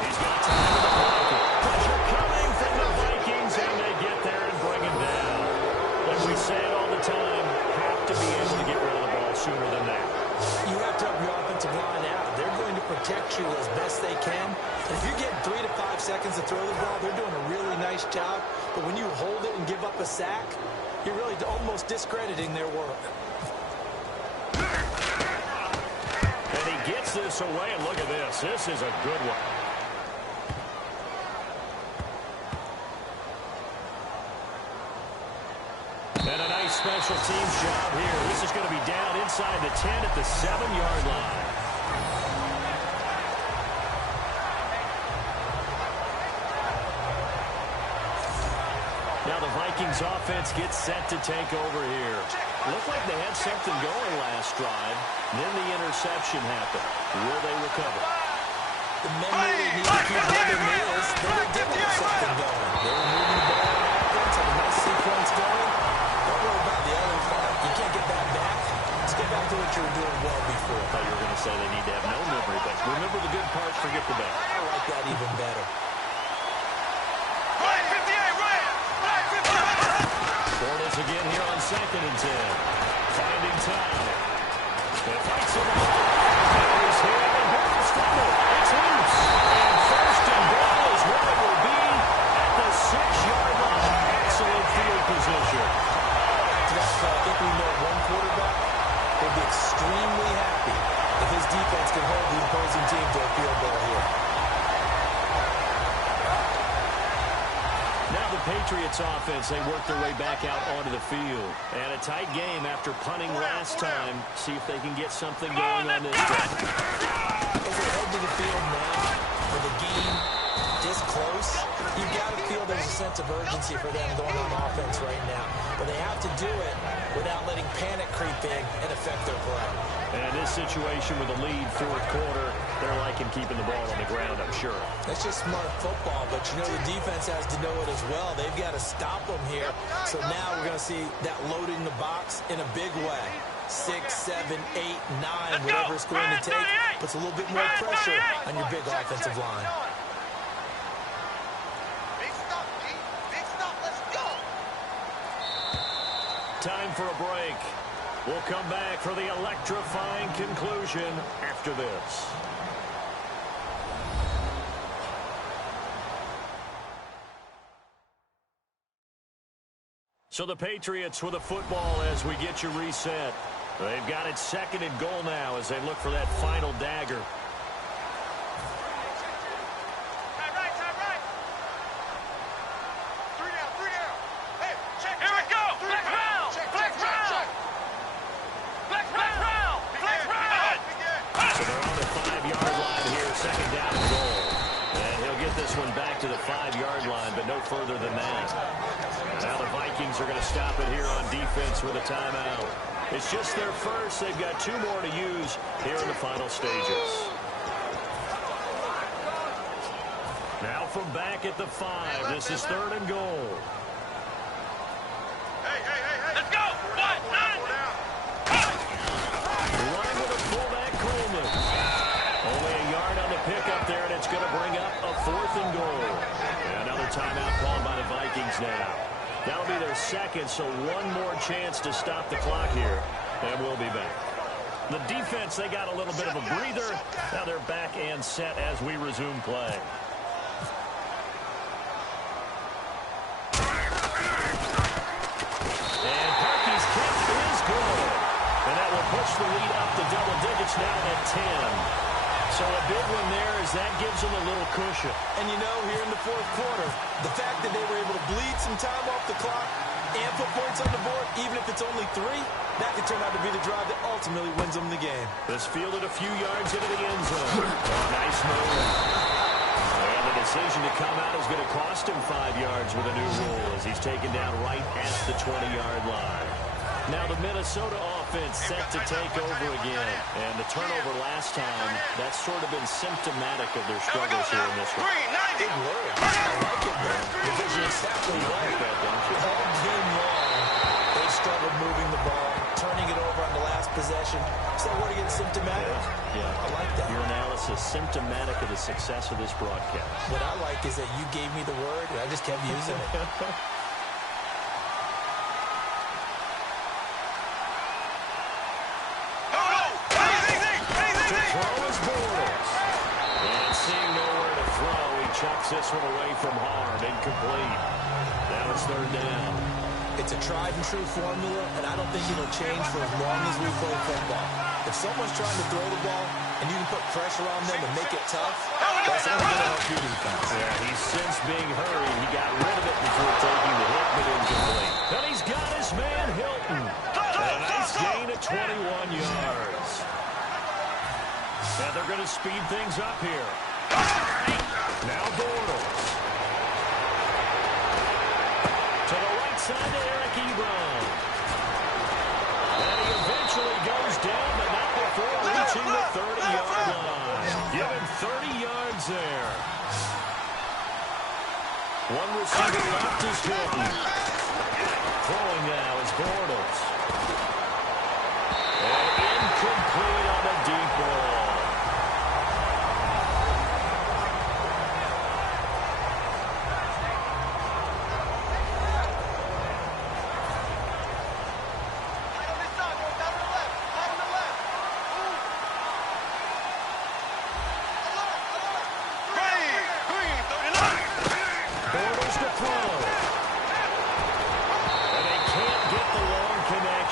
He's got time to the pocket. Pressure coming from the Vikings, and they get there and bring him down. Like we say it all the time, have to be able to get rid of the ball sooner than that. You have to help your offensive line out. They're going to protect you as best they can. And if you're getting 3 to 5 seconds to throw the ball, they're doing a really nice job. But when you hold it and give up a sack, you're really almost discrediting their work. And he gets this away, and look at this. This is a good one. And a nice special teams job here. This is going to be down inside the 10 at the 7-yard line. Now the Vikings offense gets set to take over here. Looked like they had something going last drive. Then the interception happened. Will they recover? The memory they need to keep with them is that they did get something going. They were moving the ball on offense, had a nice sequence going. Don't worry about the other part. You can't get that back. Let's get back to what you were doing well before. I thought you were going to say they need to have no memory, but remember the good parts, forget the bad. I like that even better. Right 58, right! Right 58! Hornets again here on 2nd and 10. Finding time. It fights him off. He's here and Barnes fumble. It's loose. And 1st and goal is what it will be at the 6-yard line. Excellent field position. I think we know one quarterback will be extremely happy if his defense can hold the opposing team to a field goal here. Now the Patriots offense, they work their way back out onto the field. And a tight game after punting last time. See if they can get something going on this drive. As they head to the field now, with the game this close, you've got to feel there's a sense of urgency for them going on offense right now. But they have to do it without letting panic creep in and affect their play. And this situation with a lead 4th quarter, they're liking keeping the ball on the ground, I'm sure. That's just smart football, but you know the defense has to know it as well. They've got to stop them here. So now we're going to see that loading the box in a big way. 6, 7, 8, 9, whatever it's going to take, puts a little bit more pressure on your big offensive line. Time for a break. We'll come back for the electrifying conclusion after this. So the Patriots with a football as we get you reset. They've got it 2nd and goal now as they look for that final dagger. Further than that. Now the Vikings are going to stop it here on defense with a timeout. It's just their first. They've got 2 more to use here in the final stages. Now from back at the 5. This is 3rd and goal. Hey, let's go! Line with a fullback Coleman. Only a yard on the pickup there, and it's going to bring up a 4th and goal. Timeout called by the Vikings now. That'll be their 2nd, so 1 more chance to stop the clock here, and we'll be back. The defense, they got a little bit of a breather. Now they're back and set as we resume play. And Parkey's kick is good. And that will push the lead up to double digits now at 10. So a big one there as that gives them a little cushion. And you know, here in the 4th quarter, the fact that they were able to bleed some time off the clock and put points on the board, even if it's only 3, that could turn out to be the drive that ultimately wins them the game. This fielded a few yards into the end zone. Nice move. And the decision to come out is going to cost him 5 yards with a new rule as he's taken down right at the 20-yard line. Now the Minnesota offense set to take over again. And the turnover last time, that's sort of been symptomatic of their struggles here in this one. Big word. I like it, man. Because you're exactly right. All game long, they struggled moving the ball, turning it over on the last possession. Is that word again, symptomatic? Yeah. I like that. Your analysis, symptomatic of the success of this broadcast. What I like is that you gave me the word, and I just kept using it. Chucks this one away from harm. Incomplete. Now it's 3rd down. It's a tried-and-true formula, and I don't think it'll change for as long as we play football. If someone's trying to throw the ball, and you can put pressure on them and make it tough, that's only going to help your defense. Yeah, he's since being hurried. He got rid of it before taking the hit, but incomplete. And he's got his man, Hilton. And a nice gain of 21 yards. And they're going to speed things up here. Now Bortles. To the right side to Eric Ebron. And he eventually goes down, but not before reaching the 30-yard line. Give him 30 yards there. One receiver left is Hilton. Throwing now is Bortles. And incomplete on a deep ball.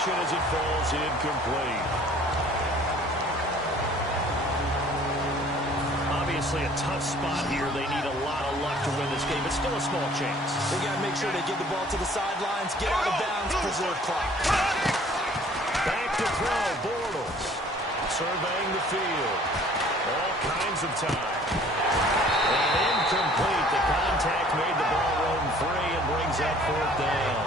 As it falls incomplete. Obviously a tough spot here. They need a lot of luck to win this game, but still a small chance. They got to make sure they get the ball to the sidelines, get out of bounds, preserve clock. Back to throw, Bortles. Surveying the field. All kinds of time. And incomplete. The contact made the ball roam free and brings up fourth down.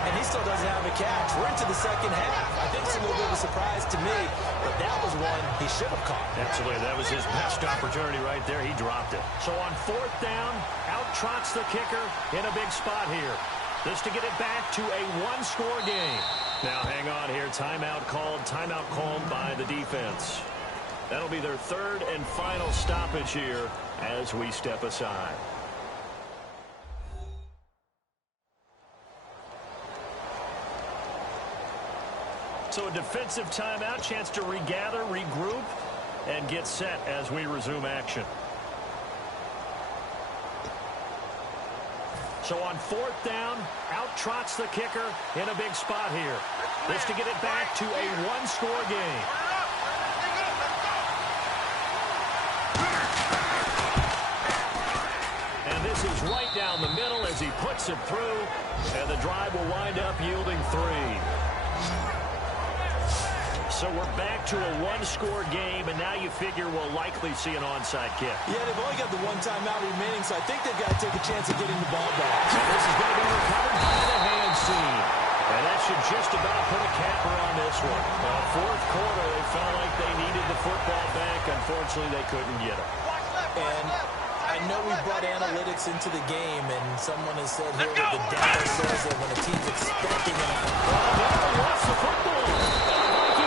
And he still doesn't have a catch. We're into the second half. I think it's a little bit of a surprise to me, but that was one he should have caught. Absolutely. That was his best opportunity right there. He dropped it. So on fourth down, out trots the kicker in a big spot here. This to get it back to a one-score game. Now hang on here. Timeout called by the defense. That'll be their third and final stoppage here as we step aside. So a defensive timeout, chance to regather, regroup, and get set as we resume action. So on fourth down, out trots the kicker in a big spot here. This to get it back to a one-score game. And this is right down the middle as he puts it through, and the drive will wind up yielding 3. So we're back to a one-score game, and now you figure we'll likely see an onside kick. Yeah, they've only got the one timeout remaining, so I think they've got to take a chance of getting the ball back. And this is going to be recovered by the hands team. And that should just about put a capper on this one. Fourth quarter, they felt like they needed the football back. Unfortunately, they couldn't get it. And I know we brought analytics into the game, and someone has said here that the data says that when a team's expecting it. He lost the football.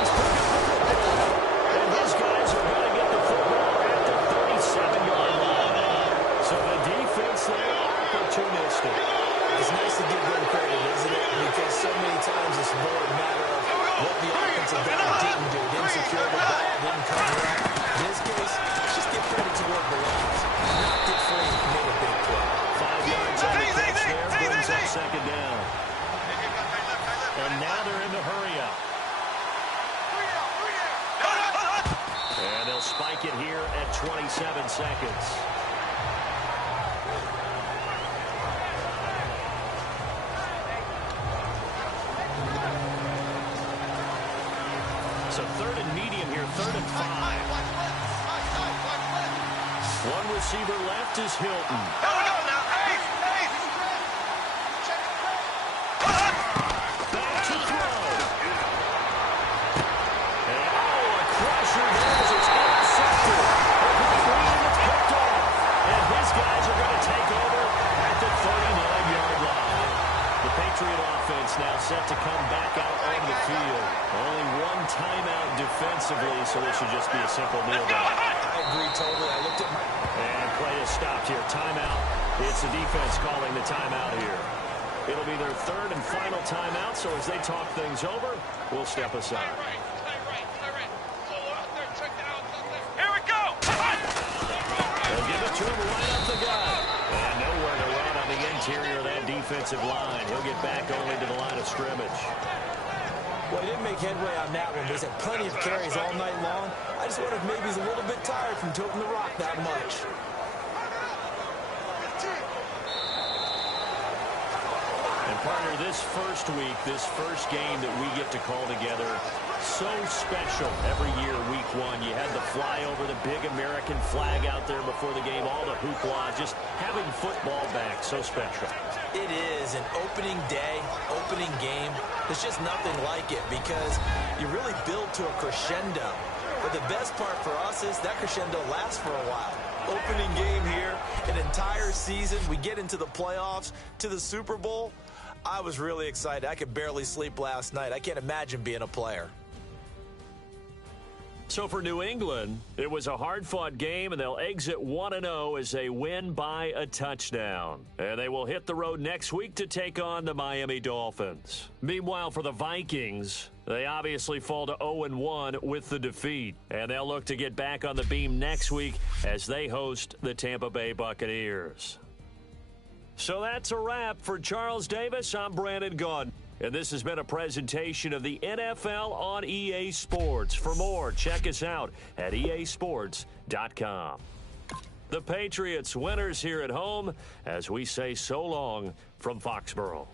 And his guys are going to get the football at the 37-yard line. So the defense there, opportunistic. It's nice to give them credit, isn't it? Because so many times it's more a matter of what the offensive guy didn't do. Didn't secure the ball, didn't cover up. In this case, just give credit to where it belongs. Knocked it free, made a big play. 5 yards on the catch there, brings up second down. And now they're in the hurry up. And they'll spike it here at 27 seconds. So third and medium here, 3rd and 5. One receiver left is Hilton. Back to throw. And a crusher there as it's intercepted. It's picked off. And his guys are going to take over at the 39-yard line. The Patriot offense now set to come back out onto the field. Only one timeout defensively, so this should just be a simple kneel down. I agree totally. I looked at my... And play is stopped here. Timeout. It's the defense calling the timeout here. It'll be their third and final timeout, so as they talk things over, we'll step aside. Here we go! They'll give it to him right up the gut. And nowhere to run on the interior of that defensive line. He'll get back only to the line of scrimmage. Well, he didn't make headway on that one. He's had plenty of carries all night long. I just wonder if maybe he's a little bit tired from toting the rock that much. And partner, this first week, this first game that we get to call together, so special every year, week 1. You had the flyover, the big American flag out there before the game, all the hoopla, just having football back, so special. It is an opening day, opening game. There's just nothing like it because you really build to a crescendo. But the best part for us is that crescendo lasts for a while. Opening game here, an entire season. We get into the playoffs, to the Super Bowl. I was really excited. I could barely sleep last night. I can't imagine being a player. So for New England, it was a hard-fought game, and they'll exit 1-0 as they win by a touchdown. And they will hit the road next week to take on the Miami Dolphins. Meanwhile, for the Vikings, they obviously fall to 0-1 with the defeat. And they'll look to get back on the beam next week as they host the Tampa Bay Buccaneers. So that's a wrap. For Charles Davis, I'm Brandon Gaudin. And this has been a presentation of the NFL on EA Sports. For more, check us out at easports.com. The Patriots winners here at home as we say so long from Foxborough.